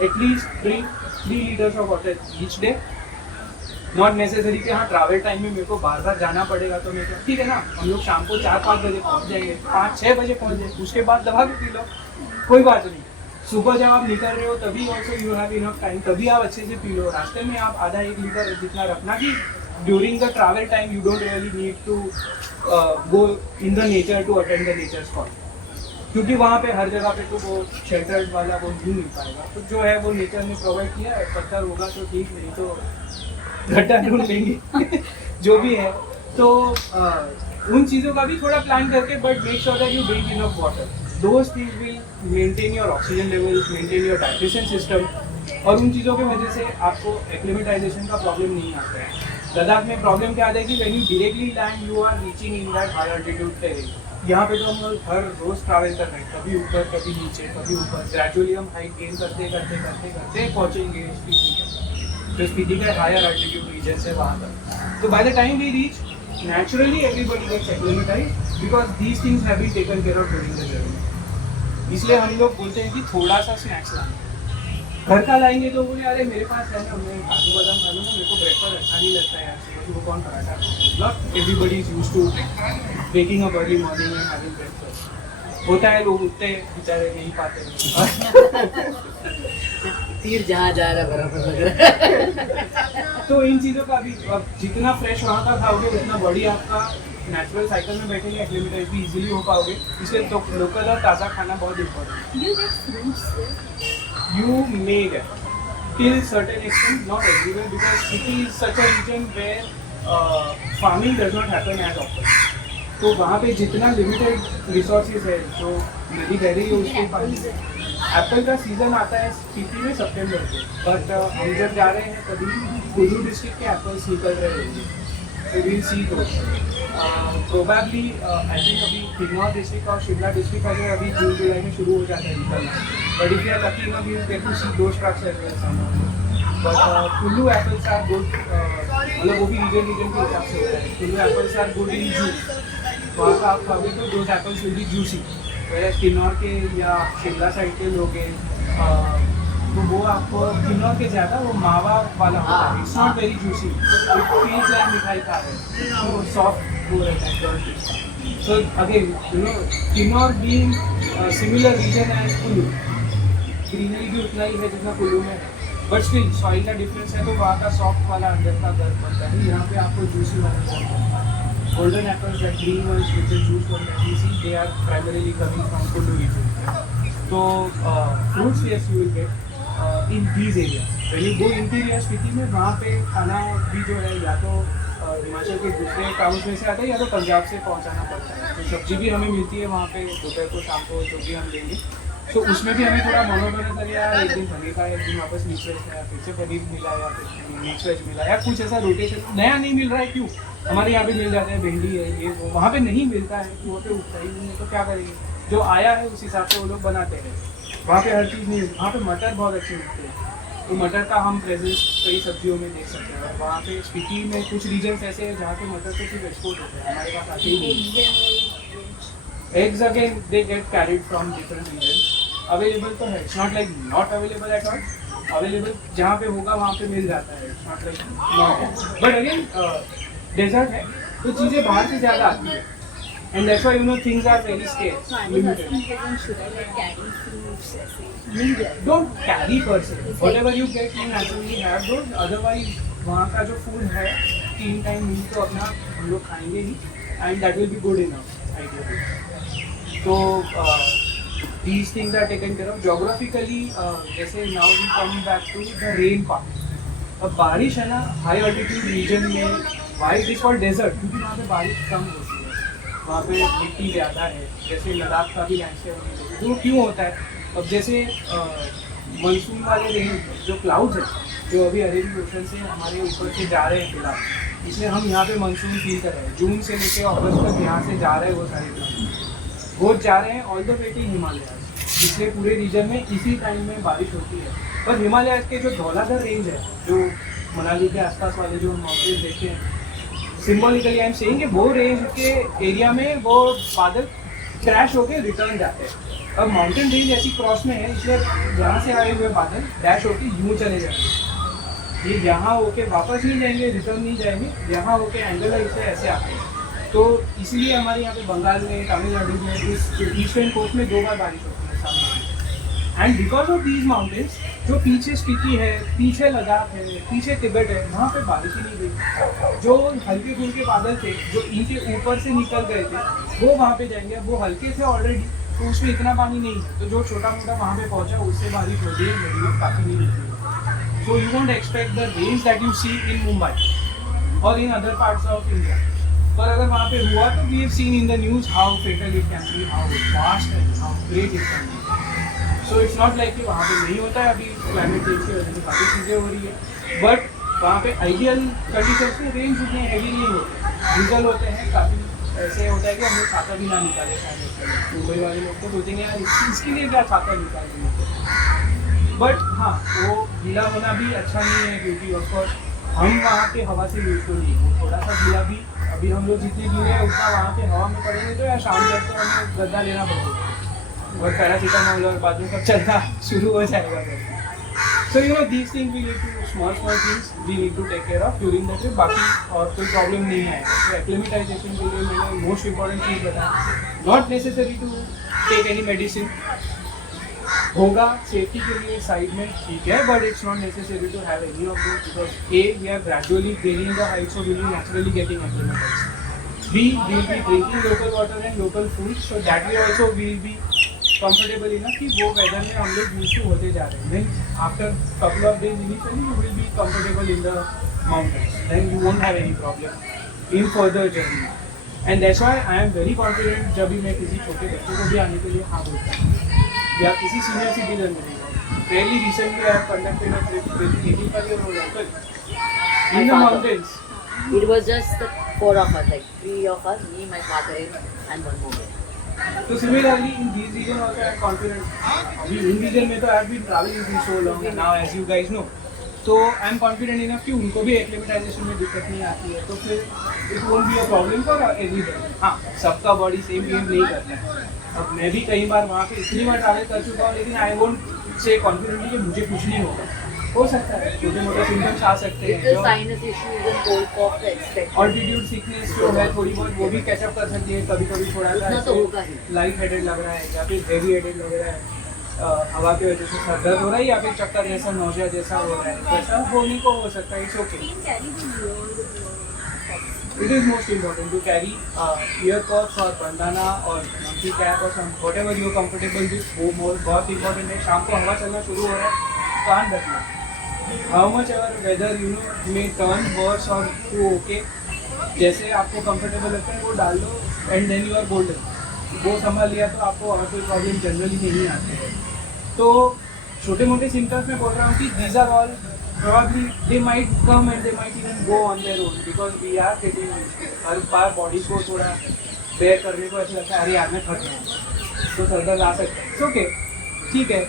at least drink 3 litres of water each day. Not necessary कि हाँ ट्रैवल टाइम में मेरे को बार बार जाना पड़ेगा तो मैं ठीक है ना हम लोग शाम को 4-5 बजे पहुँच जाएंगे, 5-6 बजे पहुँच जाएंगे, उसके बाद दवा भी पी लो कोई बात नहीं. सुबह जब आप निकल रहे हो तभी also you have enough time, तभी आप अच्छे से पी लो. रास्ते में आप आधा 1 लीटर जितना रखना कि during the travel time you don't really need to go in the nature to attend the nature spot. क्योंकि वहाँ पे हर जगह पे तो वो शेल्टर वाला वो नहीं मिल पाएगा. तो जो है वो नेचर ने प्रोवाइड किया है. पत्थर होगा तो ठीक, नहीं तो गड्ढा ढूंढ लेंगे जो भी है. तो उन चीज़ों का भी थोड़ा प्लान करके but make sure that you drink enough water. Those things will maintain your oxygen levels, maintain your digestion system. और उन चीज़ों की वजह से आपको एक्लिमेटाइजेशन का प्रॉब्लम नहीं आता है. लद्दाख में प्रॉब्लम क्या आता है कि when you directly land you are reaching in that high altitude terrain. यहाँ पे तो हम हर रोज़ ट्रैवल कर रहे हैं, कभी ऊपर कभी नीचे कभी ऊपर. ग्रेजुअली हम हाइट गेन करते करते करते करते पहुँचेंगे स्पीति. जो स्पीति का हायर अल्टीट्यूड रीजन है वहाँ तक. तो by the time we reach naturally everybody gets acclimatized because these things have been taken care of during the journey. इसलिए हम लोग बोलते हैं कि थोड़ा सा स्नैक्स लाएं. घर का लाएंगे तो बोले अरे मेरे पास है ना, मैं काजू बादाम खा लूँगा, मेरे को ब्रेकफास्ट अच्छा नहीं लगता है यार, सुबह वो कौन paratha. Not everybody is used to waking up early morning and having breakfast. होता है लोग उठते बेचारे नहीं पाते. तीर जहाँ जा रहा बराबर लग रहा है. तो इन चीज़ों का भी अब जितना फ्रेश वहाँ का खाओगे उतना बॉडी आपका नेचुरल साइकिल में बैठेंगे, एक्लिमेटाइज भी इजीली हो पाओगे. इसलिए तो लोकल और ताज़ा खाना बहुत इम्पोर्टेंट है. You get fruits. You may get till certain extent, not everywhere because it is such a region where farming does not happen as often. तो वहाँ पे जितना लिमिटेड रिसोर्सेज है जो नदी बह रही है उसके पानी एप्पल का सीजन आता है स्पीति में सितंबर को, बट हम जब जा रहे हैं तभी कुल्लू डिस्ट्रिक्ट के एप्पल्स निकल रहे होंगे, so we'll see those. Probably I think अभी किन्नौर डिस्ट्रिक्ट और शिमला डिस्ट्रिक्ट अगर अभी जून जुलाई में शुरू हो जाता है निकलना, but if you are lucky enough you get to see those trucks as well somewhere. But Kullu apples are good, मतलब वो भी रीजन के हिसाब से होता है. Kullu apples are good in juice, वहाँ का आप खाओगे तो those apples will be juicy. Where Kinnaur के या शिमला साइड के लोग हैं तो वो आपको किन्नौर के ज़्यादा वो मावा वाला होता है. It's not very juicy, it feels like मिठाई खा रहे हैं, तो सॉफ्ट वो रहता है. So again you know Kinnaur being similar region as Kullu, greenery भी उतना ही है जितना कुल्लू में है, बट स्टिल सॉइल का डिफरेंस है, तो वहाँ का सॉफ्ट वाला अंदर का गर्म बनता है. यहाँ पे आपको जूसी वाला golden apples, that green ones which is juice one that we see, they are primarily coming from Kullu region. So fruits yes you will get in these areas. When you go interior Spiti में वहाँ पे खाना भी जो है या तो हिमाचल के दूसरे टाउन्स में से आता है या तो पंजाब से पहुँचाना पड़ता है. तो सब्जी भी हमें मिलती है वहाँ पे दोपहर को शाम को जो भी हम लेंगे. तो उसमें भी हमें थोड़ा मोनोटोनस लगे यार, एक दिन पनीर का, एक दिन वापस मिक्स वेज खाया, फिर से पनीर मिला या फिर मिक्स वेज मिला या कुछ ऐसा रोटेशन नया नहीं मिल रहा है. क्यों हमारे यहाँ पे मिल जाते हैं, भिंडी है ये वो, वहाँ पे नहीं मिलता है, वहाँ पे उगता ही नहीं है, तो क्या करेंगे. जो आया है उस हिसाब से वो लोग बनाते हैं. वहाँ पे हर चीज़ नहीं, वहाँ पे मटर बहुत अच्छी मिलती है, तो मटर का हम प्रेजेंस कई सब्जियों में देख सकते हैं. और वहाँ पे स्पीति में कुछ रीजन्स ऐसे हैं जहाँ पे मटर तो सिर्फ एक्सपोर्ट होते हैं, हमारे पास आते ही नहीं. Eggs again they get carried from different region. Available तो है, it's not like not available at all. Available जहाँ पे होगा वहाँ पे मिल जाता है, it's not like not. But again desert है तो चीज़ें बाहर से ज़्यादा आती है, and that's why you know things are very scarce, limited. Don't carry per se, whatever you get you naturally have those. Otherwise वहाँ का जो फूड है 3 टाइम मील तो अपना हम लोग खाएंगे ही, and that will be good enough idea. तो these things are taken care of geographically. जैसे now we come back to the rain part. अब बारिश है ना हाई ऑल्टीट्यूड रीजन में, why it is called desert, क्योंकि वहाँ पे बारिश कम होती है, वहाँ पे मिट्टी ज़्यादा है. जैसे लद्दाख का भी लैंडस्केप वो क्यों होता है. अब जैसे मानसून वाले रेन जो क्लाउड्स हैं जो अभी अरेबिक ओशन से हमारे ऊपर से जा रहे हैं फिलहाल, इसलिए हम यहाँ पे मानसून फील कर रहे हैं. जून से लेकर अगस्त तक यहाँ से जा रहे हैं वो सारे क्लाउड, वो जा रहे हैं all the way to Himalaya. इसलिए पूरे रीजन में इसी टाइम में बारिश होती है. पर हिमालय के जो धौलाधर रेंज है, जो मनाली के आसपास वाले जो माउंटेन देखते हैं, सिम्बॉलिकली आई एम सेइंग कि वो रेंज के एरिया में वो बादल क्रैश होके रिटर्न जाते हैं. अब माउंटेन रेंज ऐसी क्रॉस में है, इसलिए यहाँ से आए हुए बादल डैश होके यूँ चले जाएंगे, ये यहाँ होके वापस नहीं जाएंगे, रिटर्न नहीं जाएंगे, यहाँ होके एंगल से ऐसे आते हैं. तो इसीलिए हमारे यहाँ पे बंगाल में, तमिलनाडु में, इस ईस्टर्न कोस्ट में 2 बार बारिश होती है साल. And because of these mountains, जो पीछे स्पीति है, पीछे लद्दाख है, पीछे तिब्बत है, वहाँ पे बारिश ही नहीं हुई. जो हल्के फुल्के बादल थे जो इनके ऊपर से निकल गए थे वो वहाँ पे जाएंगे. वो हल्के थे ऑलरेडी, तो उसमें इतना पानी नहीं है, तो जो छोटा मोटा वहाँ पे पहुँचा उससे बारिश होती है, नदियों काफ़ी नहीं निकली. So you won't expect the range that you see in Mumbai और in other parts of India. पर अगर वहाँ पे हुआ तो we have seen in the news how fatal it can be, how fast and how great it can be. So it's not like कि वहाँ पे नहीं होता है. अभी क्लाइमेट चेंज की वजह से काफ़ी चीज़ें हो रही है, बट वहाँ पे आइडियल कंडीशंस में रेंज उतने हैवी नहीं होते, ड्रिजल होते हैं. काफ़ी ऐसे होता है कि हम लोग छाता भी ना निकाले. मुंबई वाले लोग तो सोचेंगे यार इसके लिए क्या छाता निकाल देंगे, बट हाँ वो गीला होना भी अच्छा नहीं है, क्योंकि ऑफकोर्स हम वहाँ पे हवा से यूज तो नहीं, वो थोड़ा सा गीला भी. अभी हम लोग जितनी दूर है उतना वहाँ पे हवा में पड़ेंगे तो यार शाम तक तो हमें गद्दा लेना पड़ेगा और पैरासीटामोल और बाजू का चलना शुरू हो जाएगा. So you know these things we need to small things we need to take care of during the trip. बाकी और कोई प्रॉब्लम नहीं है. तो एक्लिमेटाइजेशन के लिए मैंने मोस्ट इंपॉर्टेंट चीज़ बताया, not necessary to take any medicine. होगा सेफ्टी के लिए साइड में ठीक है, but it's not necessary to have any of this, because a we are gradually gaining the height, so will be naturally getting acclimatised. Be will be drinking local water and local food, so that way also will be comfortable enough कि वो weather में हम लोग use to होते जा रहे हैं. Then after couple of days initially you will be comfortable in the mountains, then you won't have any problem in further journey. And that's why I am very confident जब भी मैं किसी छोटे बच्चे को भी आने के लिए हाँ बोलता हूँ. या किसी सीनियर सिटीजन में नहीं होगा। Fairly recently I have conducted a trip with 85-year-old uncle in the mountains. It was just the 4 of us, like 3 of us, me, my father, and one more guy. So similarly in these region also I am confident. अभी in region में तो I have been traveling for so long now as you guys know. तो I am confident enough कि उनको भी acclimatisation में दिक्कत नहीं आती है, तो फिर it won't be a problem for everybody. हाँ, सबका बॉडी सेम बिहेव नहीं करता है। अब मैं भी कई बार वहाँ पे इतनी बार ट्रैवल कर चुका हूँ, लेकिन आई वोंट से कॉन्फिडेंटली कि मुझे कुछ नहीं होगा। हो सकता है छोटे मोटे सिम्टम्स आ सकते हैं, Little sinus issues and cold cough to expect. Altitude sickness जो है थोड़ी बहुत वो भी कैचअप कर सकती है, कभी कभी थोड़ा इतना तो होगा ही। सा लाइट हेडेड लग रहा है या फिर हेवी हेडेड लग रहा है, हवा की वजह से सर दर्द हो रहा है या फिर चक्कर जैसा नौजिया जैसा हो रहा है, वैसा होने को हो सकता है। It's okay. Please carry the ear. It is most important to carry ear cuffs or bandana or monkey cap or some whatever you are comfortable with. वो बहुत important है। शाम को हवा चलना शुरू हो रहा है, कान रखना। How much ever weather you know may turn worse or to okay, जैसे आपको comfortable लगता है वो डाल दो and then you are golden. वो संभाल लिया तो आपको और कोई प्रॉब्लम जनरली नहीं आती है। तो छोटे मोटे सिम्टम्स में बोल रहा हूँ कि these are all probably they might come and they might even go on their own because we are getting used to it. Her bar body को थोड़ा बेयर करने को ऐसा लगता है अरे यार मैं थक गया, तो सर दर्द आ सकता है। ओके, ठीक है,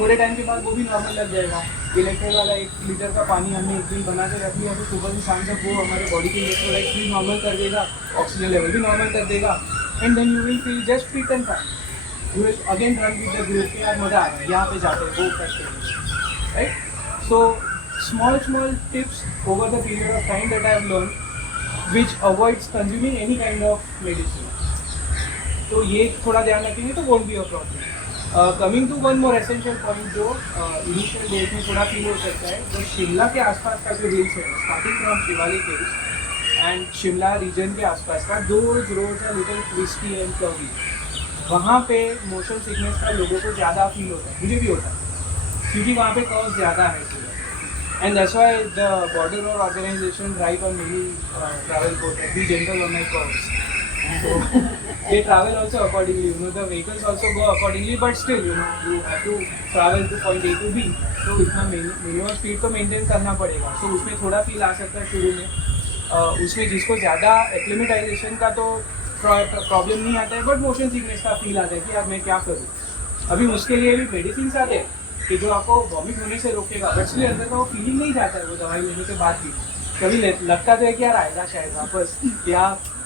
थोड़े टाइम के बाद वो भी नॉर्मल लग जाएगा। इलेक्ट्रोल वाला 1 लीटर का पानी हमने एक दिन बना के रख लिया, तो सुबह से शाम तक वो हमारे बॉडी के इलेक्ट्रोलाइट भी नॉर्मल कर देगा, ऑक्सीजन लेवल भी नॉर्मल कर देगा, and then you will feel just fit and fine. You will again run with the group के यार मजा आ रहा है, यहाँ पे जाते हैं, वो करते हैं, right. So small tips over the period of time that I have learned which avoids consuming any kind of medicine. तो ये थोड़ा ध्यान रखेंगे तो won't be a problem. Coming to one more essential point जो initial days में थोड़ा feel हो सकता है, जो शिमला के आसपास का जो हिल्स है, starting from Shivalik hills and Shimla region के आसपास का, those roads are little twisty and curvy. वहाँ पे मोशन सिकनेस का लोगों को ज़्यादा फील होता है, मुझे भी होता है, क्योंकि वहाँ पे कर्व ज़्यादा है। And that's why the Border Road Organization write on many travel boats that be gentle on my curves. So they travel also accordingly. You know, the vehicles also go accordingly, but still, you know, you have to travel to point A to B. तो इतना minimum speed तो maintain करना पड़ेगा। तो उसमें थोड़ा feel आ सकता है शुरू में। उसमें जिसको ज़्यादा एक्लिमेटाइजेशन का तो प्रॉब्लम नहीं आता है, बट मोशन सिकनेस का फील आता है कि यार मैं क्या करूँ। अभी उसके लिए भी मेडिसिन आते हैं कि जो आपको वॉमिट होने से रोकेगा, बट इसलिए अंदर का वो फीलिंग नहीं जाता है वो दवाई लेने के बाद भी। कभी लगता तो है कि यार आएगा शायद वापस, या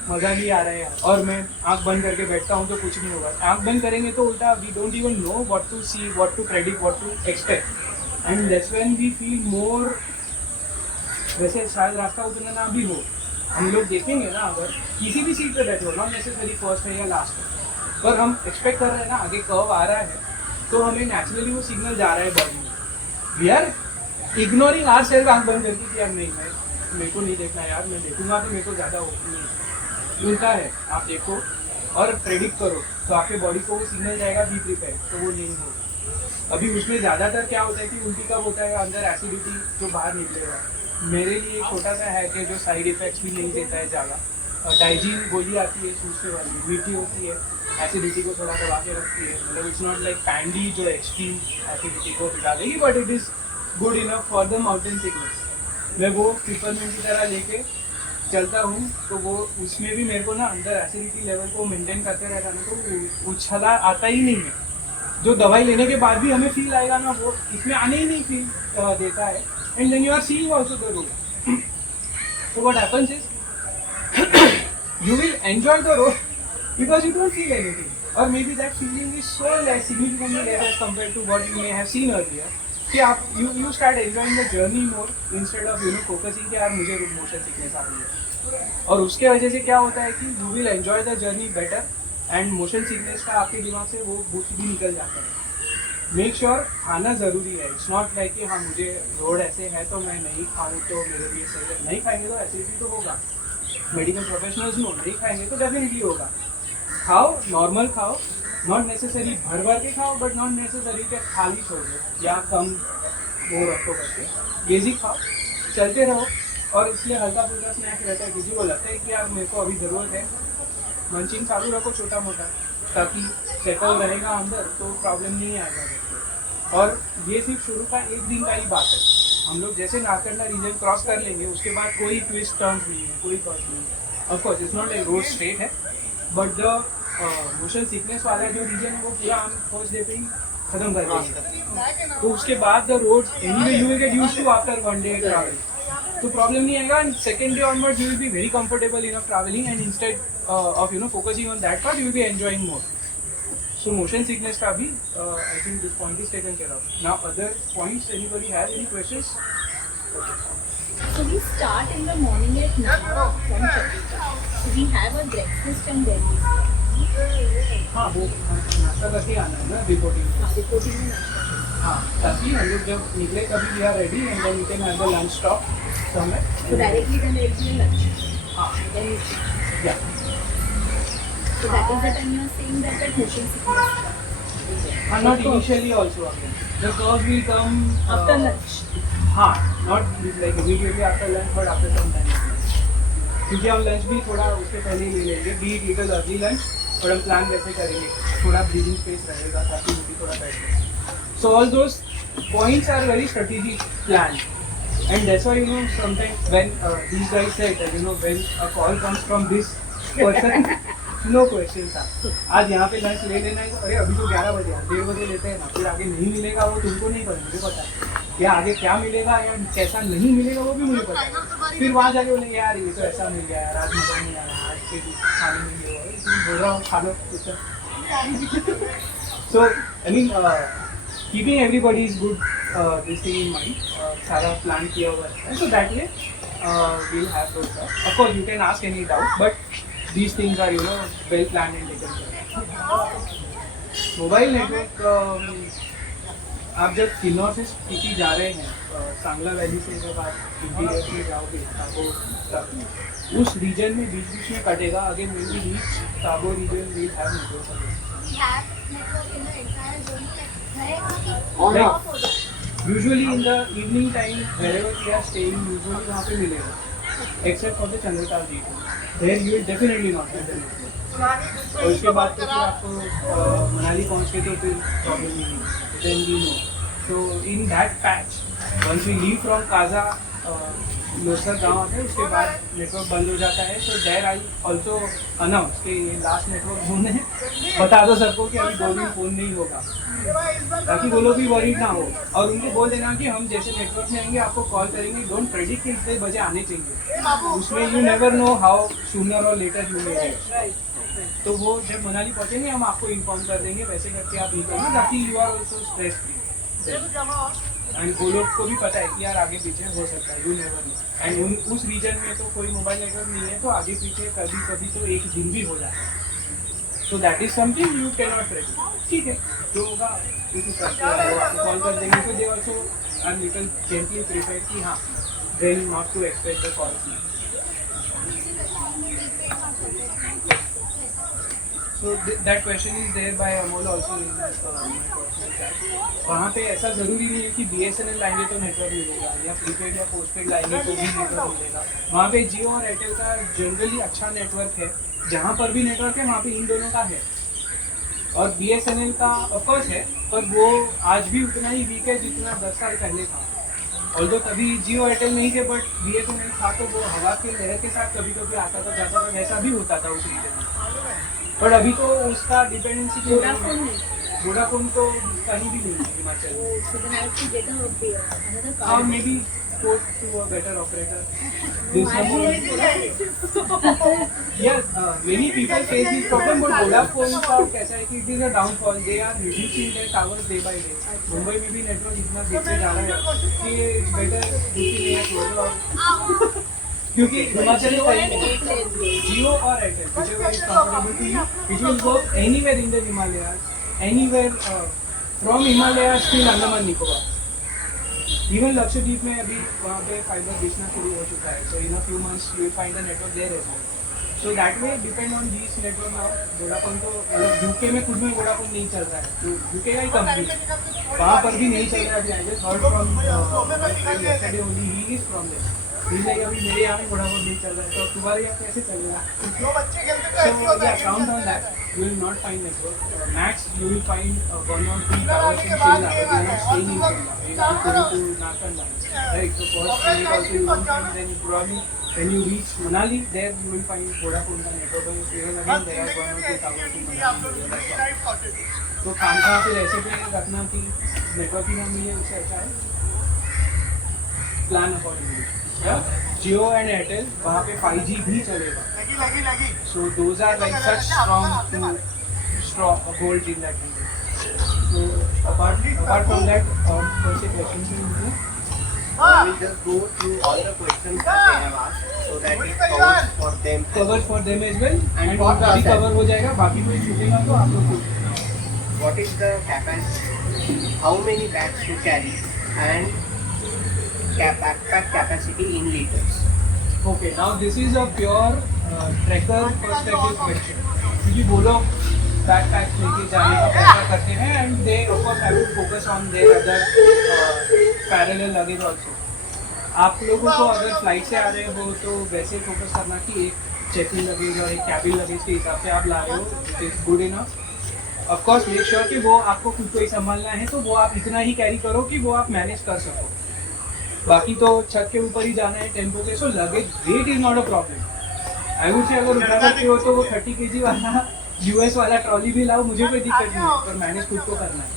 मज़ा नहीं आ रहा है यार, और मैं आंख बंद करके बैठता हूँ तो कुछ नहीं होगा। आंख बंद करेंगे तो उल्टा we don't even know what to see, what to predict, what to expect, and that's when we feel more. वैसे शायद रास्ता उतना ना भी हो, हम लोग देखेंगे ना, अगर किसी भी सीट पे बैठे हो, नॉट नेसेसरी फर्स्ट है या लास्ट है, पर हम एक्सपेक्ट कर रहे हैं ना आगे कर्व आ रहा है, तो हमें नेचुरली वो सिग्नल जा रहा है बॉडी में। We are ignoring our self, आंख बंद करके कि यार नहीं, मेरे को नहीं देखना यार, मैं देखूंगा तो मेरे को ज़्यादा उल्टा है। आप देखो और प्रेडिक्ट करो तो आपके बॉडी को वो सिग्नल जाएगा बी प्रिपेयर, तो वो नहीं होगा। अभी उसमें ज़्यादातर क्या होता है कि उल्टी कब होता है, अंदर एसिडिटी जो बाहर निकलेगा। मेरे लिए एक छोटा सा है कि जो साइड इफेक्ट्स भी नहीं देता है ज़्यादा, डाइजीन गोली आती है सूखे वाली, मीठी होती है, एसिडिटी को थोड़ा दबा के रखती है। मतलब इट्स नॉट लाइक कैंडी जो एक्सट्रीम एसिडिटी को बिठा देगी, but it is good enough for the mountain sickness. मैं वो पिपरमिंट की तरह लेके चलता हूँ, तो वो उसमें भी मेरे को ना अंदर एसिडिटी लेवल को मेंटेन करते रहता है, तो उछला आता ही नहीं है। जो दवाई लेने के बाद भी हमें फील आएगा ना, वो इसमें आने ही नहीं फील देता है। And then you are seeing also the road, so what happens is you will enjoy the road because you don't feel anything, or maybe that feeling is so less, significantly less as compared to what you may have seen earlier, कि आप you start enjoying the journey more instead of focusing कि यार मुझे motion sickness आ रही है। और उसके वजह से क्या होता है कि you will enjoy the journey better and motion sickness का आपके दिमाग से वो बूस्ट भी निकल जाता है। मेक श्योर खाना ज़रूरी है। इट्स नॉट लाइक कि हाँ मुझे रोड ऐसे है तो मैं नहीं खाऊँ तो मेरे लिए सही है। नहीं खाएंगे तो एसिडिटी तो होगा, मेडिकल प्रोफेशनल्स नो, नहीं खाएंगे तो डेफिनेटली होगा। खाओ, नॉर्मल खाओ, नॉट नेसेसरी भर भर के खाओ, बट नॉट नेसेसरी कि खाली छोड़ दो या कम वो रखो करके, बेसिक खाओ, चलते रहो। और इसलिए हल्का फुल्का स्नैक रहता है। किसी को लगता है कि यार मेरे को अभी ज़रूरत है, मंचिंग चालू रखो छोटा मोटा, ताकि सेटल रहेगा अंदर तो प्रॉब्लम नहीं आएगा बच्चे। और ये सिर्फ शुरू का एक दिन का ही बात है। हम लोग जैसे नारकंडा रीजन क्रॉस कर लेंगे उसके बाद कोई ट्विस्ट टर्न्स नहीं है, कोई कर्व नहीं है। Of course it's not like road straight है, बट द मोशन सिकनेस वाला जो रीजन है वो पूरा हम फर्स्ट डे पे ही खत्म कर देंगे। तो उसके बाद the roads anyway you will get used to after one day travel, तो प्रॉब्लम नहीं आएगा। And second day onwards you will be very comfortable in travelling, and instead of focusing on that part you will be enjoying more. So motion sickness का भी I think this point is taken care of. Now other points, anybody has any questions? So we start in the morning at 9 from Chhattisgarh. So we have a breakfast and then we start. हाँ वो नाश्ता करके आना है ना reporting. Reporting में नाश्ता। हाँ ताकि हम लोग जब निकले कभी we are ready and then we can have the lunch stop somewhere. So directly then there will be a lunch. हाँ Then we start. या So that is the time you are saying that motion sickness. हाँ not initially also again. The curves will come After lunch. हाँ not like immediately after lunch but after some time. क्योंकि हम lunch भी थोड़ा उसके पहले ही ले लेंगे, बी लिटिल अर्ली लंच, और हम प्लान वैसे करेंगे, थोड़ा ब्रीदिंग स्पेस रहेगा ताकि वो भी थोड़ा बैठ। So all those points are very strategic plan, and that's why sometimes when these guys said that when a call comes from this person no question था, आज यहाँ पे लंच ले लेना है, अरे अभी तो 11 बजे 1:30 बजे लेते हैं ना, फिर आगे नहीं मिलेगा वो तुमको नहीं पता, मुझे पता है या आगे क्या मिलेगा या कैसा नहीं मिलेगा वो भी मुझे पता है। फिर वहाँ जाके बोले यार ये तो ऐसा मिल गया यार, आज मजा नहीं आया, आज के खाने में ये हुआ, इसलिए बोल रहा हूँ खा लो कुछ। So I mean keeping everybody is good this thing in mind, सारा प्लान किया हुआ है, so that way we'll have those stuff. Of course, you can ask any doubt, but these things are well planned and taken care of. Mobile network, आप जब किन्नौर से स्पीति जा रहे हैं, सांगला वैली से जब आप इंटीरियर में जाओगे ताबो तक, उस रीजन में बीच बीच में कटेगा, again when we reach Tabo region we'll have network again. We have network in the entire zone. On Right. off. Usually in the evening time, wherever we are staying, usually वहाँ पे मिलेगा, except for the Chandratal region. There you will definitely not get the network. और उसके बाद तो फिर आपको मनाली पहुँच के तो फिर प्रॉब्लम नहीं है, then we know. So in that patch, once we leave from Kaza, Losar गाँव आते हैं, उसके बाद नेटवर्क बंद हो जाता है। So there I also announce कि ये लास्ट नेटवर्क जोन है, बता दो सबको कि अभी 2 दिन फ़ोन नहीं होगा, ताकि वो लोग भी वरीड ना हो, और उनको बोल देना कि हम जैसे नेटवर्क में आएंगे आपको कॉल करेंगे, डोंट प्रेडिक्ट कि इतने बजे आने चाहिए, उसमें you never know how sooner और लेटर यू मे रीच। तो वो जब मनाली पहुँचेंगे हम आपको इन्फॉर्म कर देंगे, वैसे करके आप निकलना ताकि you are also stress free, and वो लोग को भी पता है कि यार आगे पीछे हो सकता है, यू नेवर नो। एंड उस रीजन में तो कोई मोबाइल नेटवर्क नहीं है, तो आगे पीछे कभी कभी तो एक दिन भी हो जाता है, so that is something you can not predict. ठीक है, जो होगा आपको कॉल कर देंगे, तो they also are little gently prepare कि हाँ then not to expect the calls. So that question is there by Amol also in my personal chat. वहाँ पे ऐसा ज़रूरी नहीं है कि BSNL लाएंगे तो नेटवर्क मिलेगा, या प्रीपेड या पोस्टपेड लाएंगे तो भी नेटवर्क मिलेगा। वहाँ पे जियो और एयरटेल का जनरली अच्छा नेटवर्क है, जहाँ पर भी नेटवर्क है वहाँ पे इन दोनों का है, और BSNL का ऑफकोर्स है, पर वो आज भी उतना ही वीक है जितना 10 साल पहले था। ऑल्दो तभी जियो एयरटेल नहीं थे, बट BSNL था तो वो हवा के लहर के साथ कभी कभी आता था जाता था, वैसा भी होता था उस रीजन में। पर अभी तो उसका डिपेंडेंसी वोडाफोन तो कहीं भी नहीं है हिमाचल में। So then I have to get another और card. May be go to a better operator. This many people face this problem, but Vodafone का कैसा है कि it is a downfall. They are reducing their towers day by day. Mumbai में भी network इतना गिरते जा रहा है कि बेटर दूसरी नया क्लोज आउट, क्योंकि हिमाचल जियो और Airtel whichever is comfortable to you, it will work anywhere in the Himalayas, anywhere from Himalayas till Andaman Nicobar. Even Lakshadweep में अभी वहाँ पे फाइबर बिछना शुरू हो चुका है, so in a few months you will find the network there as well. So that way depend on these network now. Vodafone तो मतलब UK में खुद में Vodafone नहीं चलता है, तो UK का ही कंपनी वहाँ पर भी नहीं चल रहा है अभी। I just heard from yesterday only he is from there. Feel like अभी मेरे यहाँ में थोड़ा बहुत नहीं चल रहा है, तो तुम्हारे यहाँ कैसे चलेगा? So yeah, count on that. You will not find network. Max, you will find 1 or 2 towers in Shimla, but you are not staying in Shimla. You will be going to Nakan Lines, right? So first minute also you won't find. Then you probably when you reach Manali, there you will find Vodafone का network. And even again there are 1 or 2 towers in Manali. That's all. तो काम का फिर ऐसे पे रखना कि network ही ना मिले, उससे अच्छा है plan accordingly. Jio and Airtel वहाँ पे 5G भी चलेगा. So those are like such strong hold in that region. So apart from that और कौन से क्वेश्चन थे मुझे? We'll just go through all the questions that they have asked so that it covers for them. Cover for them as well and for उनका भी us as cover हो जाएगा. बाकी कोई छूटेगा तो आप लोग पूछ. What is the capacity? How many bags to carry and backpack capacity in liters? Okay, now this is a pure tracker perspective question. क्योंकि वो लोग बैकपैक लेके जाने का प्रेफर करते हैं and they of course have to focus on their other parallel luggage also. आप लोगों को अगर फ्लाइट से आ रहे हो तो वैसे फोकस करना कि एक चेक इन लगेज और एक कैबिन लगेज के हिसाब से आप ला रहे हो. It is good enough. Of course make sure कि वो आपको खुद को ही संभालना है, तो वो आप इतना ही कैरी करो कि वो आप मैनेज कर सको. बाकी तो छत के ऊपर ही जाना है टेम्पो के. So luggage weight is not a problem. I would say अगर उठा सकते हो तो वो 30 kg वाला यूएस वाला ट्रॉली भी लाओ, मुझे कोई दिक्कत नहीं है, पर मैनेज खुद को करना है,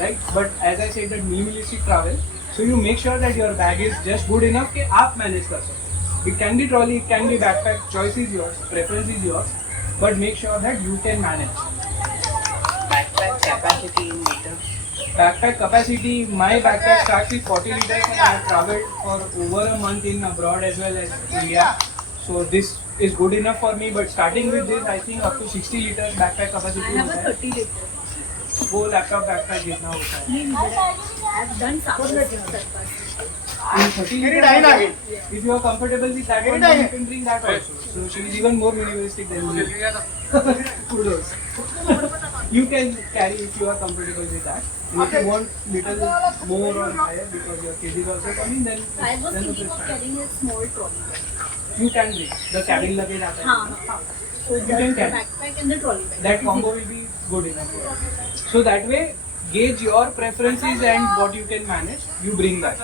right. But as I said that minimalistic travel, so you make sure that your bag is just good enough कि आप मैनेज कर सको. It can be trolley, it can be backpack, choice is yours, preference is yours, but make sure that you can manage. Backpack capacity in liters. Backpack capacity, my backpack starts with 40 liters and I have traveled for over a month in abroad as well as India. So this is good enough for me, but starting with this I think up to 60 liters backpack I capacity have a होता है. 30 liters. वो laptop backpack जितना होता है. I've done some In 30 liters, if you are comfortable with that one, then you can bring that also. So she is even more minimalistic than me. Kudos. You can carry if you are comfortable with that. And if you want little more or higher because your kid is also coming, then I was then thinking of carrying a small trolley. you can bring the cabin luggage आता है. हाँ. So You the can carry. backpack and the trolley bag. That combo will be good enough for us. So that way, gauge your preferences and what you can manage. You bring that.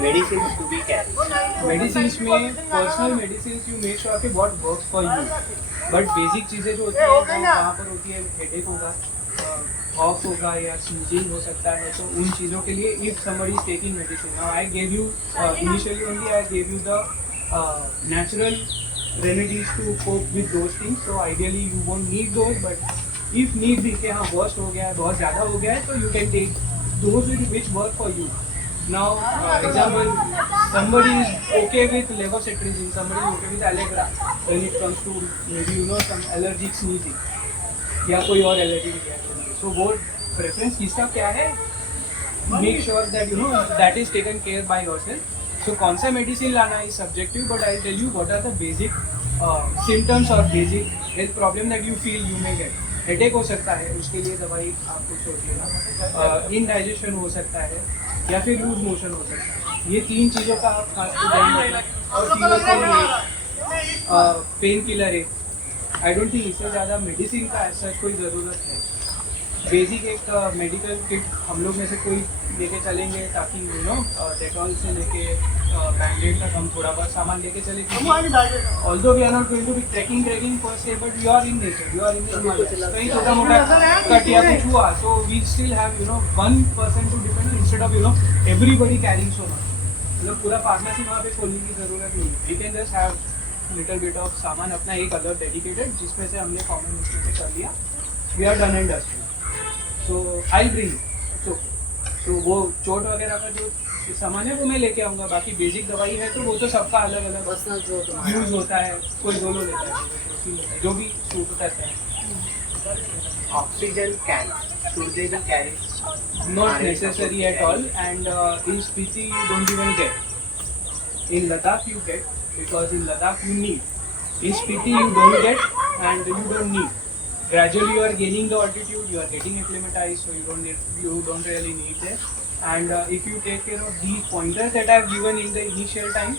Medicines to be carried. Medicines में personal medicines you make sure कि what works for you. But basic चीज़ें जो होती है वो वहाँ पर होती है. हेडेक होगा, कॉफ होगा या स्नीजिंग हो सकता है, तो उन चीज़ों के लिए if somebody is taking medicine. Now I gave you initially only I gave you the natural remedies to cope with those things. So ideally you won't need those, but if need भी कि हाँ worst हो गया है, बहुत ज़्यादा हो गया है, तो you can take those which work for you. Now, example, somebody is okay with levocetirizine, somebody is okay with Allegra when it comes to maybe some allergic sneezing या कोई और allergic reaction. So वो preference किसका क्या है? Make sure that that is taken care by yourself. So कौन सा medicine लाना is subjective, but I'll tell you what are the basic symptoms or basic health problem that you feel you may get. Headache हो सकता है, उसके लिए दवाई आपको सोच लेना. इनडाइजेशन हो सकता है या फिर लूज मोशन हो सकता है. ये 3 चीज़ों का आप खास कर ध्यान रखना. और फीवर पेन किलर है. आई डोंट थिंक इससे ज़्यादा मेडिसिन का ऐसा कोई ज़रूरत है. बेसिक एक मेडिकल किट हम लोग में से कोई लेके चलेंगे ताकि डेटॉल से लेके बैंडेड तक हम थोड़ा बहुत सामान लेके चले. Although we are not going to be trekking per se, but we are in nature, we are in कहीं छोटा मोटा कट या कुछ हुआ, so we still have 1% to depend instead of everybody carrying so much. मतलब पूरा pharmacy वहाँ पे खोलने की ज़रूरत नहीं है. We can just have little bit of सामान अपना एक अलग डेडिकेटेड, जिसमें से हमने कॉमन उसमें से कर लिया. We are done and dusted. So I bring. सो वो चोट वगैरह का जो सामान है वो मैं लेके आऊँगा. बाकी बेसिक दवाई है तो वो तो सबका अलग अलग पर्सनल जो तुम्हारा यूज होता है. कोई दोनों लेता है, जो भी सूट करता है. Oxygen cans, should they be carried? Not necessary at all. And in Spiti you don't even get. In Ladakh you get, because in Ladakh you need. In Spiti you don't get and you don't need. Gradually you are gaining the altitude, you are getting acclimatized, so you don't really need that. And if you take care of these pointers that I have given in the initial time,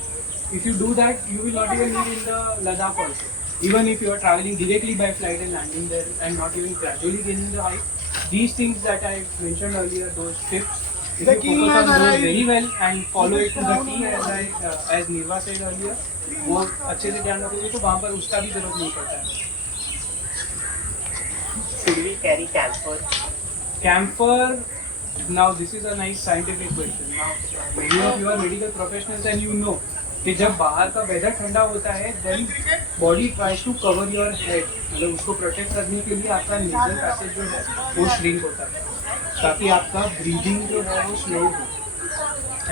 if you do that, you will not even need in the Ladakh also. Even if you are traveling directly by flight and landing there and not even gradually gaining the height, these things that I mentioned earlier, those tips, if you focus on those very well and follow it to the T as Nirva said earlier, वो अच्छे से ध्यान रखोगे तो वहाँ पर उसका भी जरूरत नहीं पड़ता है. Should we carry camphor? Camphor, now this is a nice scientific question. Now many of you are medical professionals and you know कि जब बाहर का वेदर ठंडा होता है then body tries to cover your head, मतलब उसको प्रोटेक्ट करने के लिए आपका nasal passage जो है वो shrink होता है ताकि आपका breathing जो है वो slow हो.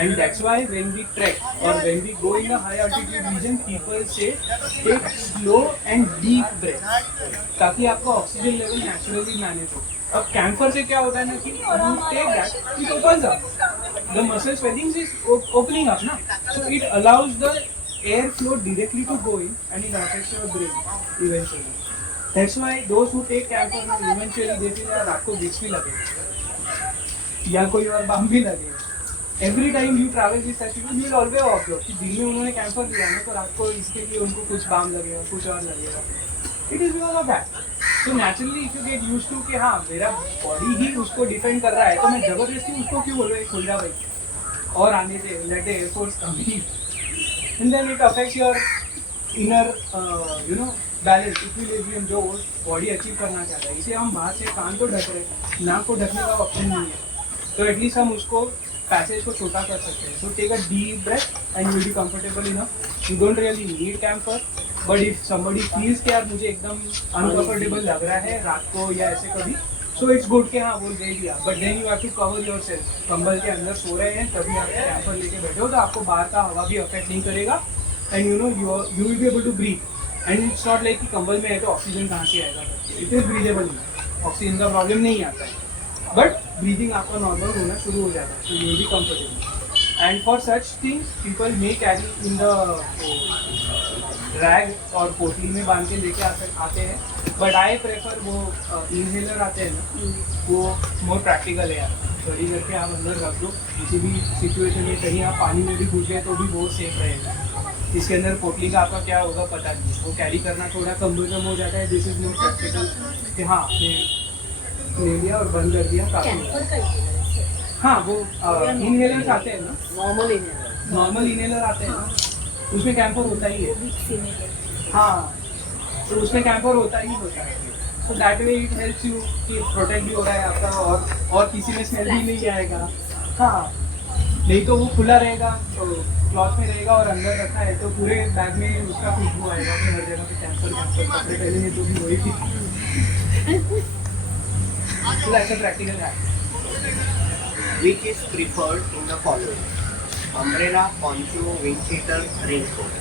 And that's why when we trek or when we go in a high altitude region, people say take slow and deep breath ताकि आपका ऑक्सीजन लेवल नेचुरली मैनेज हो. अब कैम्फर से क्या होता है ना कि you take that, it opens up. The muscle swelling is opening up, na? So it allows the air flow directly to go in and it affects your brain eventually. That's why those who take camphor eventually they feel यार आपको Vicks भी लगे या कोई और balm भी लगे. Every time you travel with such people, you will always observe कि दिन में उन्होंने कैम्फर लिया ना तो रात को इसके लिए उनको कुछ बाम लगेगा, कुछ और लगेगा. It is because of that. So naturally, if you get used to कि हाँ मेरा body ही उसको डिफेंड कर रहा है तो मैं जबरदस्ती उसको क्यों बोलूँ खुल जा भाई और आने दे, let the air force come in. And then it affects your inner balance, equilibrium जो body achieve करना चाहता है. इसे हम बाहर से कान को ढक रहे हैं, नाक को ढकने का ऑप्शन नहीं है, तो एटलीस्ट हम उसको पैसेज को छोटा कर सकते हैं. So take a deep breath and you will be comfortable enough. You don't really need camphor, but if somebody feels कि यार मुझे एकदम uncomfortable लग रहा है रात को या ऐसे कभी, so it's good कि हाँ वो दे दिया. But then you have to cover yourself. कंबल के अंदर सो रहे हैं तभी आप कैम्फर लेके बैठे हो तो आपको बाहर का हवा भी अफेक्ट नहीं करेगा. And you will be able to breathe. And it's not like कि कंबल में है तो ऑक्सीजन कहाँ से आएगा. It is breathable. ऑक्सीजन का प्रॉब्लम नहीं आता है. बट ब्रीदिंग आपका नॉर्मल होना शुरू हो जाता है, so you will be comfortable. And for such things, people may carry in the rag और पोटली में बांध के लेके आते हैं. बट आई प्रेफर वो इनहेलर आते हैं ना, वो मोर प्रैक्टिकल है यार. बड़ी करके आप अंदर रख दो, किसी भी सिचुएशन में कहीं आप पानी में भी घुस गए तो भी बहुत सेफ रहेगा. इसके अंदर पोटली का आपका क्या होगा पता नहीं, वो कैरी करना थोड़ा कम्फर्टेबल हो जाता है. दिस इज मोर प्रैक्टिकल कि हाँ ले लिया और बंद कर दिया काफी. कैम्फर का ही हाँ वो इनहेलर्स आते हैं ना, नॉर्मल इनहेलर आते हैं ना, उसमें कैम्फर होता ही है. इनहेलर. हाँ तो उसमें कैम्फर होता ही होता है. So that way it helps you कि प्रोटेक्ट भी हो रहा है आपका और किसी में स्मेल भी नहीं आएगा. हाँ नहीं तो वो खुला रहेगा तो क्लॉथ में रहेगा और अंदर रखा है तो पूरे बैग में उसका खुशबू आएगा कि हर जगह पे कैम्फर कपड़े पहले नहीं तो भी वही थी. So that's a practical hack. Which is preferred in the following? Umbrella, poncho, wind cheater, raincoat.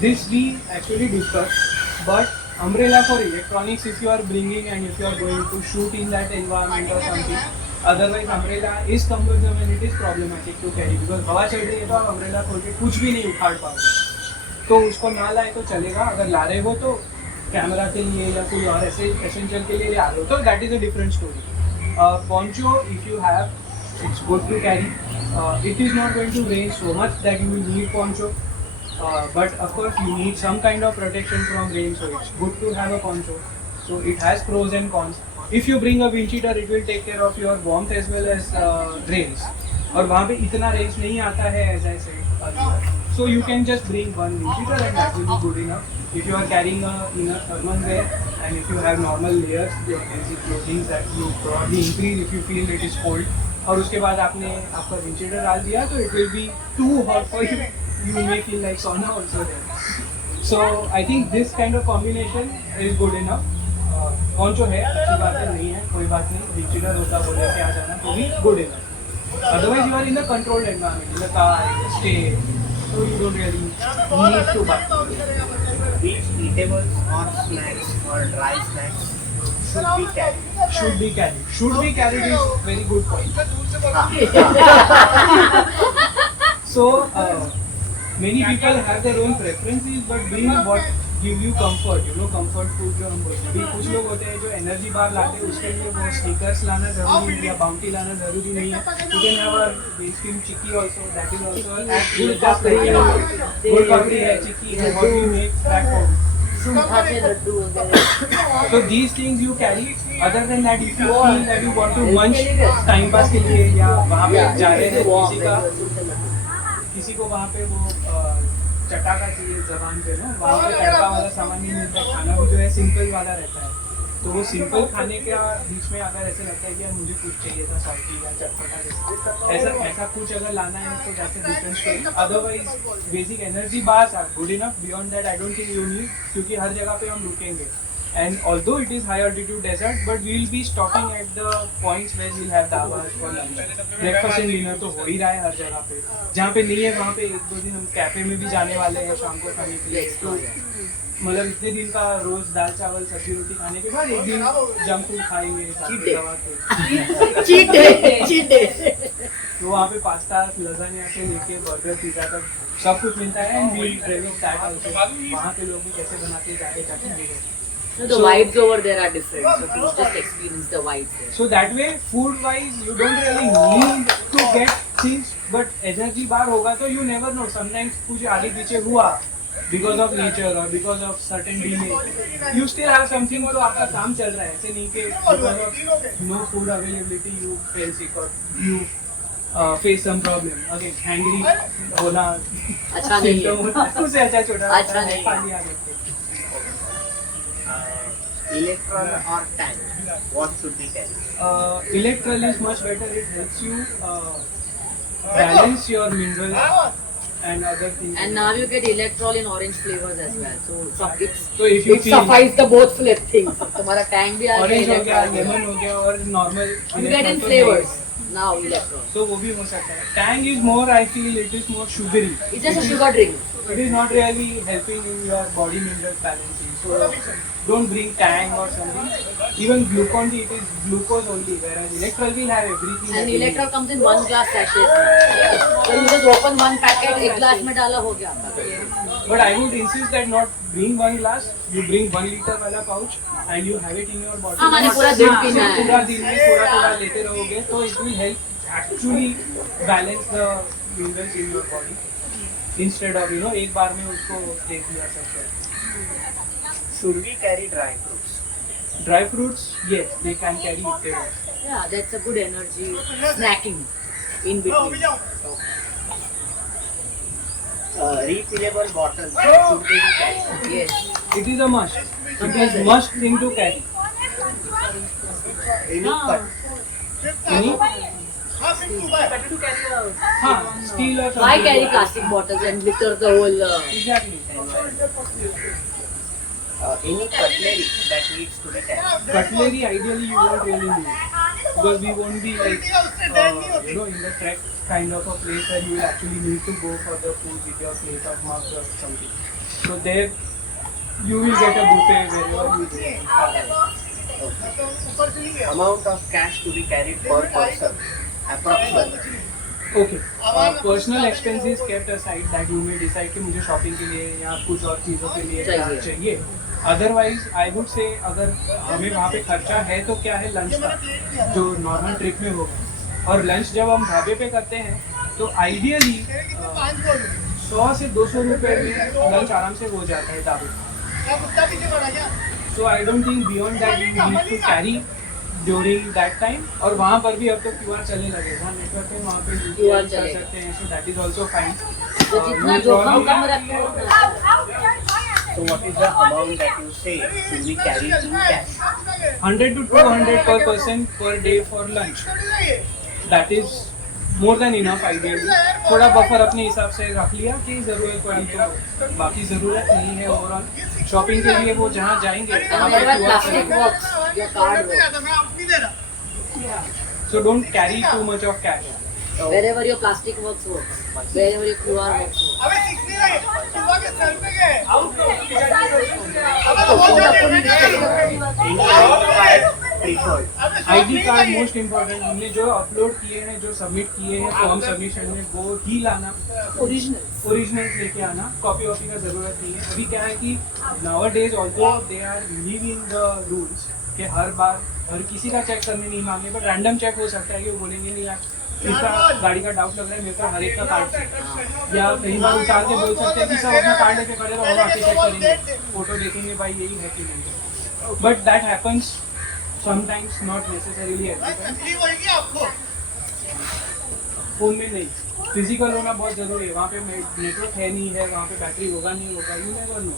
This we actually discussed, but umbrella for electronics if you are bringing and if you are going to shoot in that environment or something. Otherwise umbrella is cumbersome and it is problematic to carry because हवा चल रही है तो आप umbrella खोल के कुछ भी नहीं उखाड़ पाओगे. तो उसको ना लाए तो चलेगा, अगर ला रहे हो तो कैमरा के लिए या कोई और ऐसे एसेंशियल के लिए आ रहे हो तो that is a different story. Poncho, if you have, it's good to carry. It is not going to rain so much that you will need poncho, but of course you need some kind of protection from rain, so it's good to have a poncho. So it has pros and cons. If you bring a wind cheater, it will take care of your warmth as well as rains. और वहाँ पे इतना range नहीं आता है as I said earlier. So you can just bring one wind cheater and that will be good enough. If you are carrying a inner thermal wear and if you have normal layers, your basic clothing that you probably increase if you feel it is cold. और उसके बाद आपने आपका wind cheater डाल दिया तो it will be too hot for you. You may feel like sauna also there. So I think this kind of combination is good enough. poncho है, अच्छी बात है, नहीं है कोई बात नहीं. wind cheater होता बोले के आ जाना तो भी good enough. Otherwise you are in a controlled environment, in the car, stay, so you don't really need to buy. Which eatables or snacks or dry snacks should be carried? Should be carried. Should be carried is very good point. So many people have their own preferences, but being what give you comfort, you know comfort food जो हम बोलते हैं। अभी कुछ लोग होते हैं जो एनर्जी बार लाते हैं, उसके लिए वो स्नीकर्स लाना जरूरी नहीं है या बाउंटी लाना जरूरी नहीं है। You can have a base cream chikki also, that is also गुड़ पापड़ी है, चिक्की है, what you make back home. सूखा के लड्डू वगैरह। So these things you carry. Other than that, if you feel that you want to munch time pass के लिए या वहाँ पे जा रहे हैं किसी को वहाँ पे वो चटाका चाहिए जबान पे ना, वहाँ पे तड़का वाला सामान नहीं मिलता, खाना भी जो है सिंपल वाला रहता है। तो वो सिंपल खाने के बीच में अगर ऐसे लगता है कि यार मुझे कुछ चाहिए था सॉल्टी या चटपटा, ऐसा कुछ अगर लाना है तो that's a different story. Otherwise basic energy bars are good enough, beyond that I don't think you need, क्योंकि हर जगह पे हम रुकेंगे। And although it is high altitude desert, but we will be stopping at the points where we'll have dhabas for lunch. Breakfast and dinner तो हो ही रहा है हर जगह पे। जहाँ पे नहीं है वहाँ पे एक दो दिन हम कैफे में भी जाने वाले हैं शाम को खाने के लिए। तो मतलब इतने दिन का रोज दाल चावल सब्जी रोटी खाने के बाद एक दिन जंक फूड खाएंगे दवा के। Cheat day. तो वहाँ पे पास्ता लजानिया से लेके बर्गर पिज्जा तक सब कुछ मिलता है। And we driving that also, वहाँ पे लोग भी कैसे बनाते हैं जाके जाके। No, the vibes over there are different, so please just experience the vibes there. So that way, food-wise, you don't really need to get things, but energy bar होगा तो you never know. Sometimes कुछ आगे पीछे हुआ because of nature or because of certain delay, you still have something, तो आपका काम चल रहा है। ऐसे नहीं कि because of no food availability you feel sick or you face some problem. Again, hungry होना अच्छा नहीं है। symptom होता है, उससे अच्छा छोटा अच्छा नहीं है। खाली आ सकते। Electron or tank, what should be carried? Electron is much better. It helps you balance your minerals and other things. And now you get electrol in orange flavors as well. So it's So if you it feel suffices the both things. तुम्हारा Tang भी आ गया, orange हो गया, electrol lemon हो गया और normal You get in electron तो flavors नहीं। now electrol. So वो भी हो सकता है। Tang is more, I feel it is more sugary. It's just a sugar drink. It is not really helping in your body mineral balancing. So don't bring Tang or something. Even Glucon-D, it is glucose only, whereas Electrol will have everything. And that you electrol need. comes in 1 glass sachet. So you just open one packet, एक glass में डाला हो गया आपका। But I would insist that not bring 1 glass. You bring 1 liter वाला pouch and you have it in your body. हाँ, मैंने पूरा दिन पीना है। पूरा दिन में थोड़ा लेते रहोगे तो it will help actually balance the minerals in your body. Instead of एक बार में उसको देख लिया सकते हैं। Should we carry dry fruits? Dry fruits, yes, they can carry if they want. Yeah, that's a good energy snacking in between. Refillable bottles, should they be carried? Yes. It is a must. It is must thing to carry. Any cut? Any? हाँ, steel or something. Why carry plastic bottles and litter the whole? Exactly. Any cutlery that needs to be carried? Cutlery ideally you won't really need because we won't be like in the trek kind of a place where you will actually need to go for the food with your plate of mug or something. So there you will get a buffet wherever you go. Amount of cash to be carried per person, approximately. Okay. Personal expenses kept aside that you may decide कि मुझे shopping के लिए या कुछ और चीज़ों के लिए क्या चाहिए. Otherwise, I would say अगर हमें वहाँ पे खर्चा है तो क्या है लंच का जो नॉर्मल ट्रिप में होगा और लंच जब हम ढाबे पे करते हैं तो आइडियली 100 से 200 रुपए में लंच आराम से हो जाता है ढाबे पे. So I don't think beyond that you need to carry during that time. और वहाँ पर भी अब तो QR चलने लगे हैं नेटवर्क पे वहाँ पे QR कर चलेगा. सकते हैं. So that is also fine. तो जितना जोखम कम रखो. So what is the amount that you say should be carried in cash? 100 to 200 per person per day for lunch. That is more than enough ideally. थोड़ा buffer अपने हिसाब से रख लिया कि जरूरत पड़ी तो बाकी जरूरत नहीं है. ओवरऑल शॉपिंग के लिए वो जहाँ जाएंगे वहाँ पे QR Plastic चलेगा. works, your card works. So don't carry too much of cash. Wherever your plastic works, wherever your QR works. Any identified preferred? ID card most important, हमने जो अपलोड किए हैं, जो सबमिट किए हैं फॉर्म सबमिशन में, वो ही लाना, ओरिजिनल लेके आना, कॉपी वॉपी का ज़रूरत नहीं है। अभी क्या है कि nowadays although they are living the rules कि हर बार हर किसी का चेक करने नहीं मांगे, बट रैंडम चेक हो सकता है कि वो बोलेंगे नहीं यार इसका गाड़ी का डाउट लग रहा है, मेरे को हर एक का कार्ड चाहिए, या कई बार उतार के बोल सकते हैं कि सब अपना कार्ड लेके खड़े रहो, हम आके चेक करेंगे, फोटो देखेंगे भाई यही है कि नहीं। But that happens sometimes, not necessarily every time. Phone में नहीं, फिजिकल होना बहुत ज़रूरी है। वहाँ पे नेटवर्क है नहीं है, वहाँ पे बैटरी होगा नहीं होगा, you never know.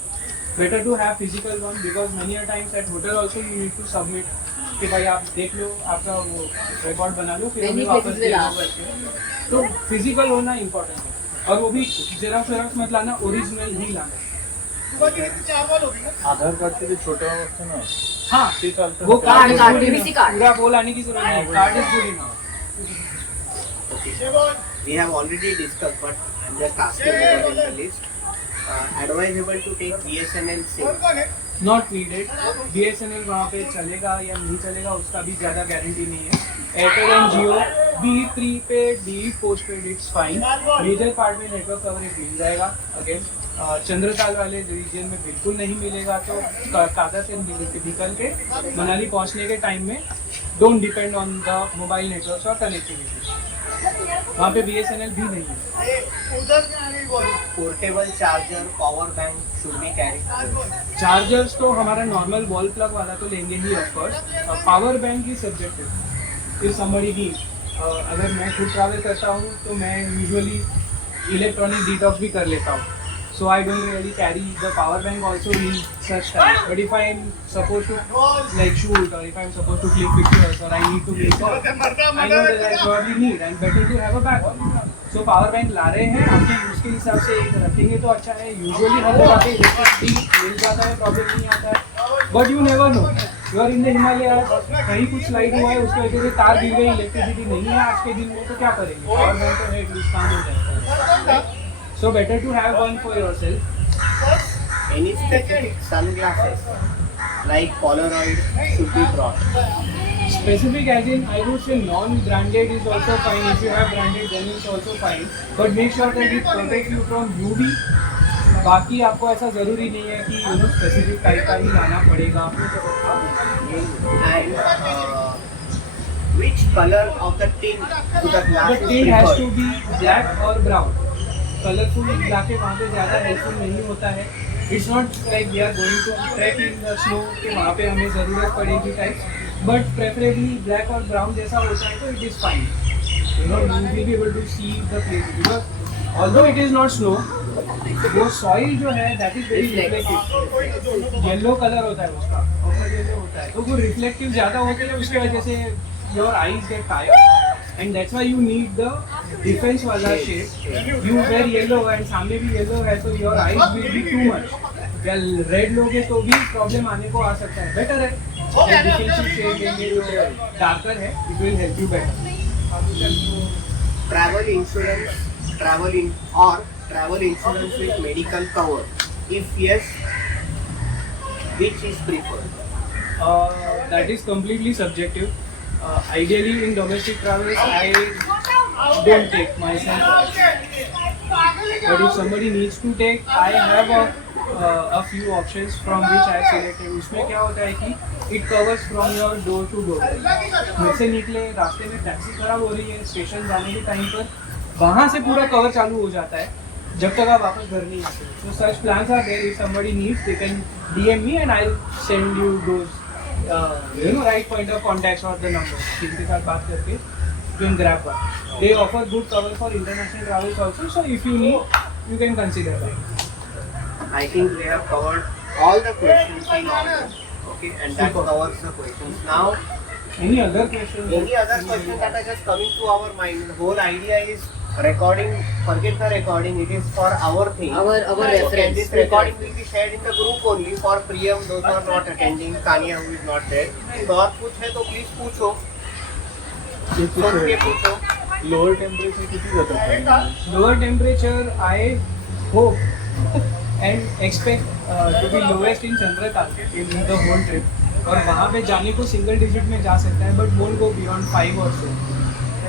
Better to have physical one, because many a times at hotel also you need to submit कि भाई आप देख लो, आपका वो रिकॉर्ड बना लो, फिर हमें वापस दे दो करके। तो फिजिकल होना इम्पोर्टेंट है, और वो भी जेरॉक्स मत लाना, ओरिजिनल ही लाना। आधार कार्ड के लिए छोटा होता ना, हाँ ते चालतं. वो कार्ड कार्ड, PVC कार्ड। पूरा वो लाने की जरूरत नहीं, card is good enough. Okay. We have already discussed, but I'm just asking about the list. Advisable to take BSNL SIM. Not needed, BSNL वहाँ पे चलेगा या नहीं चलेगा उसका भी ज़्यादा गारंटी नहीं है। Airtel and Jio be prepaid be postpaid it's fine, major part में नेटवर्क कवरेज मिल जाएगा। अगेन चंद्रताल वाले रीजन में बिल्कुल नहीं मिलेगा, तो काजा से निकल के मनाली पहुँचने के टाइम में don't depend on the mobile network और कनेक्टिविटी, वहाँ पे BSNL भी नहीं है। Portable charger, power bank should be carried. Chargers तो हमारा नॉर्मल वॉल प्लग वाला तो लेंगे ही ऑफकोर्स। पावर बैंक की सब्जेक्टिव इज समबडी की, अगर मैं खुद ट्रैवल करता हूँ तो मैं यूजुअली इलेक्ट्रॉनिक डिटॉक्स भी कर लेता हूँ, so I don't really carry the power bank also in such time. But if I'm supposed to like shoot, or if I'm supposed to click pictures, or I need to make calls, I know that I probably need and better to have a backup. So power bank ला रहे हैं, आपके use के हिसाब से एक रखेंगे तो अच्छा है। यूजुअली हर जगह पे इलेक्ट्रिसिटी मिल जाता है, प्रॉब्लम नहीं आता है, but you never know, you are in the Himalaya, कहीं कुछ स्लाइड हुआ है उसकी वजह से तार गिर गई, इलेक्ट्रिसिटी नहीं है आज के दिन में, तो क्या करेंगे? पावर बैंक तो है, एटलीस्ट काम हो जाएगा, right? So better to have one for yourself. Any specific sunglasses like Polaroid should be brought. Specific as in, I would say non-branded is also fine. If you have branded, then it's also fine. But make sure that it protects you from UV. बाकी आपको ऐसा ज़रूरी नहीं है कि specific type का ही लाना पड़ेगा। And which color of the tin to the glass The is tin has to preferred? be black or brown. Colourful लाके वहाँ पे ज़्यादा हेल्पफुल नहीं होता है। It's not like we are going to trek in the snow कि वहाँ पे हमें ज़रूरत पड़ेगी टाइप, बट प्रेफरेबली ब्लैक और ब्राउन जैसा होता है तो it is fine, you know, you will be able to see the place, because although it is not snow, वो सॉइल जो है that is very reflective, yellow colour होता है उसका, ऑफर येलो होता है, तो वो रिफ्लेक्टिव ज़्यादा होते हैं, उसकी वजह से your eyes get tired, and that's why you need the defense wala shade. You wear yellow and सामने भी yellow है, so your eyes will be too much. या रेड लोगे तो भी प्रॉब्लम आने को आ सकता है, बेटर है डिफेंसिव शेड लेंगे जो डार्कर है, it will help you better. Travel insurance, travel insurance with medical cover. If yes, which is preferred? That is completely subjective. Ideally in domestic travels I don't take myself, but if somebody needs to take, I have a few options from which I have selected. उसमें क्या होता है कि it covers from your door to door. घर से निकले, रास्ते में टैक्सी खराब हो रही है, स्टेशन जाने के टाइम पर वहाँ से पूरा कवर चालू हो जाता है जब तक आप वापस घर नहीं आते। So such plans are there. If somebody needs, they can DM me and I'll send you those right point of contacts or the numbers. जिनके साथ बात करके you can grab one. They offer good cover for international travels also. So if you need, you can consider that. I think we have covered all the questions in order. Okay, and that Super. covers the questions. Now, Any other questions? any other questions that are just coming to our mind? The whole idea is recording. Forget the recording. It is for our thing. Our Okay, reference. this recording will be shared in the group only for Priyam, those who are not attending. Tanya, who is not there. तो और कुछ है तो please पूछो. सुन के पूछो. Lower temperature किती जातात? Lower temperature, I hope and expect to be lowest in Chandratal in the whole trip. और वहाँ पे जाने को सिंगल डिजिट में जा सकता है, बट वोंट गो बियॉन्ड 5 और so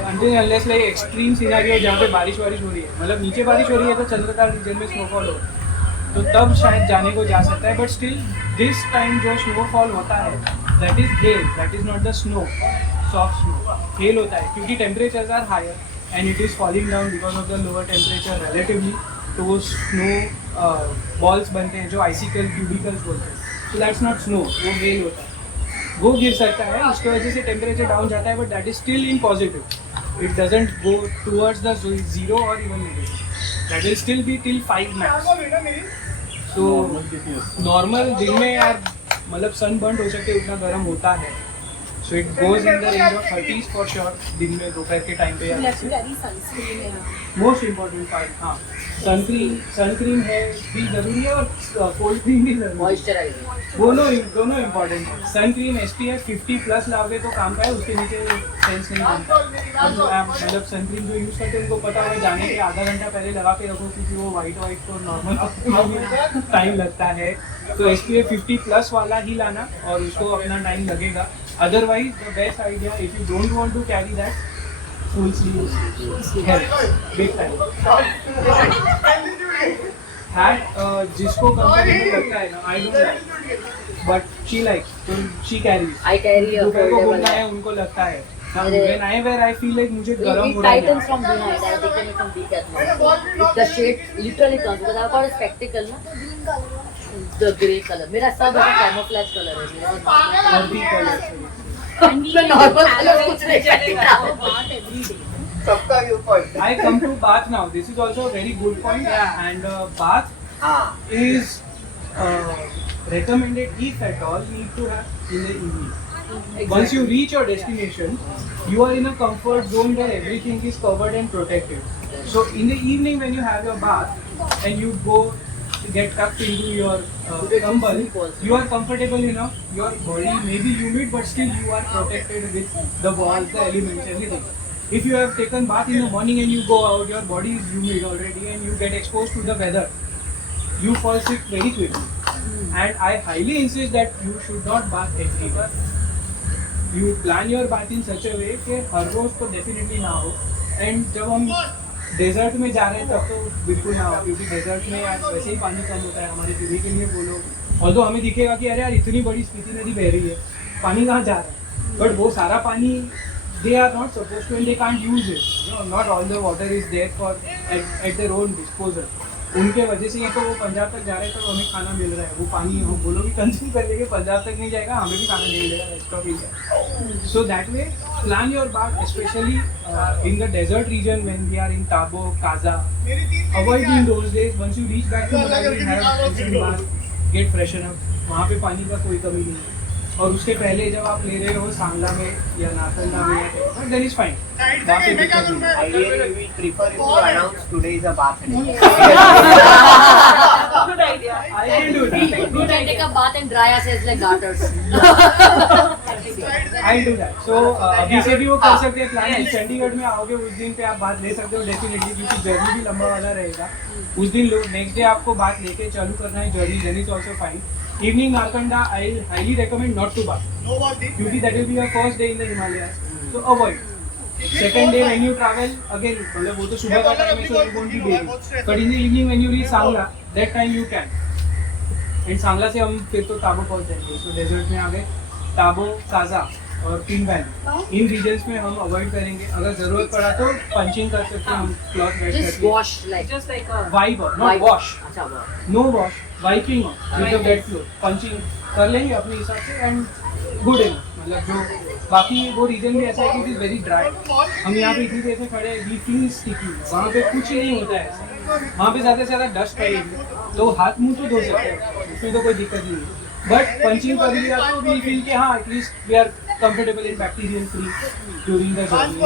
until unless like extreme scenario जहाँ पे बारिश वारिश हो रही है, मतलब नीचे बारिश हो रही है तो चंद्रताल रीजन में स्नोफॉल हो, तो तब शायद जाने को जा सकता है। बट स्टिल दिस टाइम जो स्नोफॉल होता है that is hail, that is not the snow, soft snow, hail होता है क्योंकि temperatures are higher and it is falling down because of the lower temperature relatively, तो वो स्नो बॉल्स बनते हैं जो आइसिकल क्यूबिकल्स बोलते हैं, तो दैट्स नॉट स्नो, वो हेल होता है, वो गिर सकता है, उसकी वजह से टेम्परेचर डाउन जाता है, but that is still in positive, it doesn't go towards the 0 और even negative, that will still be till 5 max. तो नॉर्मल दिन में यार मतलब सन बर्न हो सकते उतना गर्म होता है, so it goes in the range of 30s for sure दिन में दोपहर के टाइम पे। Let's carry sunscreen. Most important part, हाँ सनक्रीम है भी जरूरी है और कोल्ड क्रीम भी जरूरी है, मॉइस्चराइजर दोनों इम्पोर्टेंट है। सनक्रीम SPF 50+ लाओगे तो काम का है, उसके नीचे सेंस नहीं बनता। और जो आप मतलब सनक्रीम जो यूज़ करते हैं उनको पता होगा जाने के आधा घंटा पहले लगा के रखो, क्योंकि वो वाइट तो नॉर्मल टाइम लगता है, तो SPF 50+ वाला ही लाना और उसको अपना टाइम लगेगा। Otherwise the best idea if you don't want to carry that full sleeves help big time। hat जिसको कंफर्टेबल लगता है ना, I don't like but she likes, तो she carries. I carry a दोपहर को foldable बोलना है hat. उनको लगता है। अरे। When I wear I feel like मुझे गरम It हो रहा tightens है। from behind. I taken it from Decathlon. The shade literally comes because I've got a spectacle ना, the grey color. मेरा सब ऐसा camouflage color है, मेरा normal और भी colours हैं। And we The normal have color a कुछ नहीं चलेगा। bath every day. सबका view point. I come to bath now. This is also a very good point. And bath हाँ is recommended if at all need to have in the evening. Once you reach your destination, you are in a comfort zone where everything is covered and protected. So in the evening when you have your bath and you go get tucked into your kambal, you are comfortable enough, your body may be humid but still you are protected with the walls, the elements, everything. If you have taken bath in the morning and you go out, your body is humid already and you get exposed to the weather, you fall sick very quickly. And I highly insist that you should not bath every day. You plan your bath in such a way कि हर रोज तो definitely ना हो, and जब हम desert में जा रहे हैं तब तो बिल्कुल ना हो, क्योंकि डेजर्ट में आज वैसे ही पानी कम होता है, हमारे पीने के लिए बोलो, और तो हमें दिखेगा कि अरे यार इतनी बड़ी स्पीति नदी बह रही है, पानी कहाँ जा रहा है, बट वो सारा पानी they are not supposed to and they can't use it, you know, not all the water is there for at their own disposal. उनके वजह से ही तो वो पंजाब तक जा रहे हैं, तो हमें खाना मिल रहा है, वो पानी हम बोलो कि कंज्यूम कर लेंगे, पंजाब तक नहीं जाएगा, हमें भी खाना नहीं मिलेगा, rest of India. So that way plan your bath specially in the desert region when we are in Tabo, Kaza, avoid in those days. Once you reach back to Manali, have decent bath, get freshen up, वहाँ पे पानी का कोई कमी नहीं है। और उसके पहले जब आप ले रहे हो सांगला में या नाथंगा में या देयर इज फाइन, वहाँ पे दिक्कत नहीं है। Ideally, we prefer if you announce today is a bath day. Good idea. I can do that. You can take a bath and dry ourselves like garters. I'll do that. So अभी से भी वो कर सकते हैं plan कि चंडीगढ़ में आओगे उस दिन पे आप बात ले सकते हो डेफिनेटली, क्योंकि जर्नी भी लंबा वाला रहेगा उस दिन। लोग नेक्स्ट डे आपको बात लेके चालू करना है journey, then is also fine. Evening Narkanda I highly recommend not to bath, क्योंकि that will be your first day in the Himalayas, तो avoid. Second day when you travel again, मतलब वो तो सुबह का टाइम है, so you won't be baby, but in the evening when you reach Sangla, that time you can. And Sangla से हम फिर तो ताबो पहुंच जाएंगे, सो डेजर्ट में आ गए ताबो, काजा और पिन वैली, इन रीजन्स में हम अवॉइड करेंगे। अगर जरूरत पड़ा तो पंचिंग कर सकते हैं हम, क्लॉथ वेट Just करके, wash like. Just like a vibe not Wipe. Wash, अच्छा wash. Know wash, wiping with the wait floor, punching कर लेंगे अपने हिसाब से एंड गुड इनफ। मतलब जो बाकी वो रीजन भी ऐसा है कि इट इज वेरी ड्राई, हम यहाँ पे इतनी देर से खड़े हैं, वी फील स्टिकी, वहाँ पे कुछ नहीं होता है ऐसा, वहाँ पे ज़्यादा से ज़्यादा डस्ट रहेगी, तो हाथ मुंह तो धो सकते हैं, उसमें तो कोई दिक्कत नहीं है। बट पंचिंग कर लिया तो वी फील कि हाँ at least we are comfortable in bacterial free during the journey,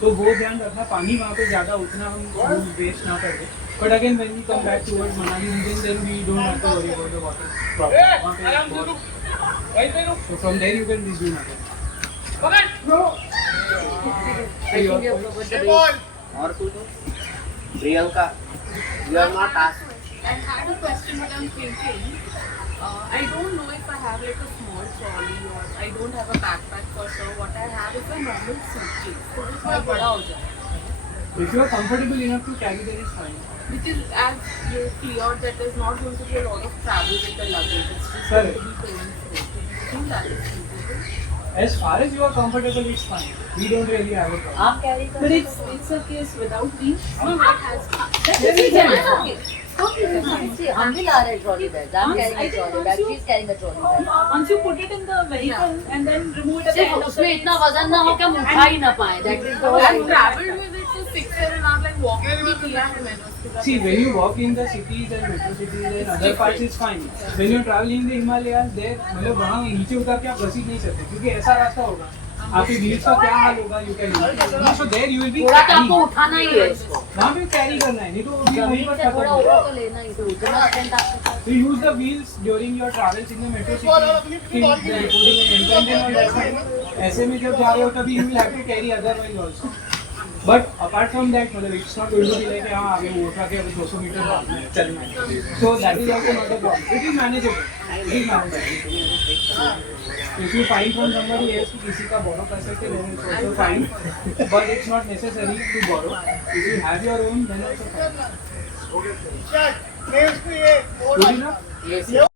तो वो ध्यान रखना, पानी वहाँ पे ज़्यादा उतना हम वेस्ट ना करें। But again, when we come back towards Manali region, then we don't have to worry about the water problem. So from there you can resume again. I think we have covered the base. और कुछ? Priyanka, you are not asked. I had a question, but I'm thinking. I don't know if I have like a small trolley or I don't have a backpack for sure. What I have is a normal suitcase. So उसमें बड़ा हो जाए. If you are comfortable enough to carry, then it's fine. Which is as you cleared that there's not going to be a lot of travel with the luggage. It's just Correct. going to be going through. Do you think that is feasible? As far as you are comfortable, it's fine. We don't really have a problem. आप carry कर But it's a case without wheels. No, it has. हम भी ला रहे हैं trolley bag. I'm carrying a trolley bag. She's carrying a trolley bag. Once you put it in the vehicle and then remove it at the सिर्फ end of the उसमें इतना वजन ना हो कि हम उठा ही ना पाए. That is the whole I've idea. traveled with it for 6-7 hours, like walking भी किया है मैंने उसके साथ. See, when you walk in the cities and metro cities and other parts, it's fine. When you're traveling in the Himalayas, there मतलब वहाँ नीचे उतर के आप घसीट नहीं सकते क्योंकि ऐसा रास्ता होगा. आपके व्हील्स का क्या हाल होगा? You can imagine. So there you will be थोड़ा तो carrying. आपको उठाना ही है इसको. वहाँ पे कैरी करना है नहीं तो वो भी वहीं जमीन पर से खत्म थोड़ा हो ऊपर जाएगा. तो लेना ही. तो उतना स्ट्रेंथ आपके पास. So use the wheels during your travels in the metro city. Including an independent or that's fine. ऐसे में जब जा रहे हो तभी you will have to carry otherwise also. But apart from that, मतलब it's not going to be like हाँ आगे वो उठा के अभी 200 मीटर भागना है, चलना है. So that is also not a problem. It is manageable. It is manageable. If you find from somebody else कि किसी का borrow कर सकते then it's also fine. But it's not necessary to borrow. If you have your own then also fine. Good enough? Yes, yes.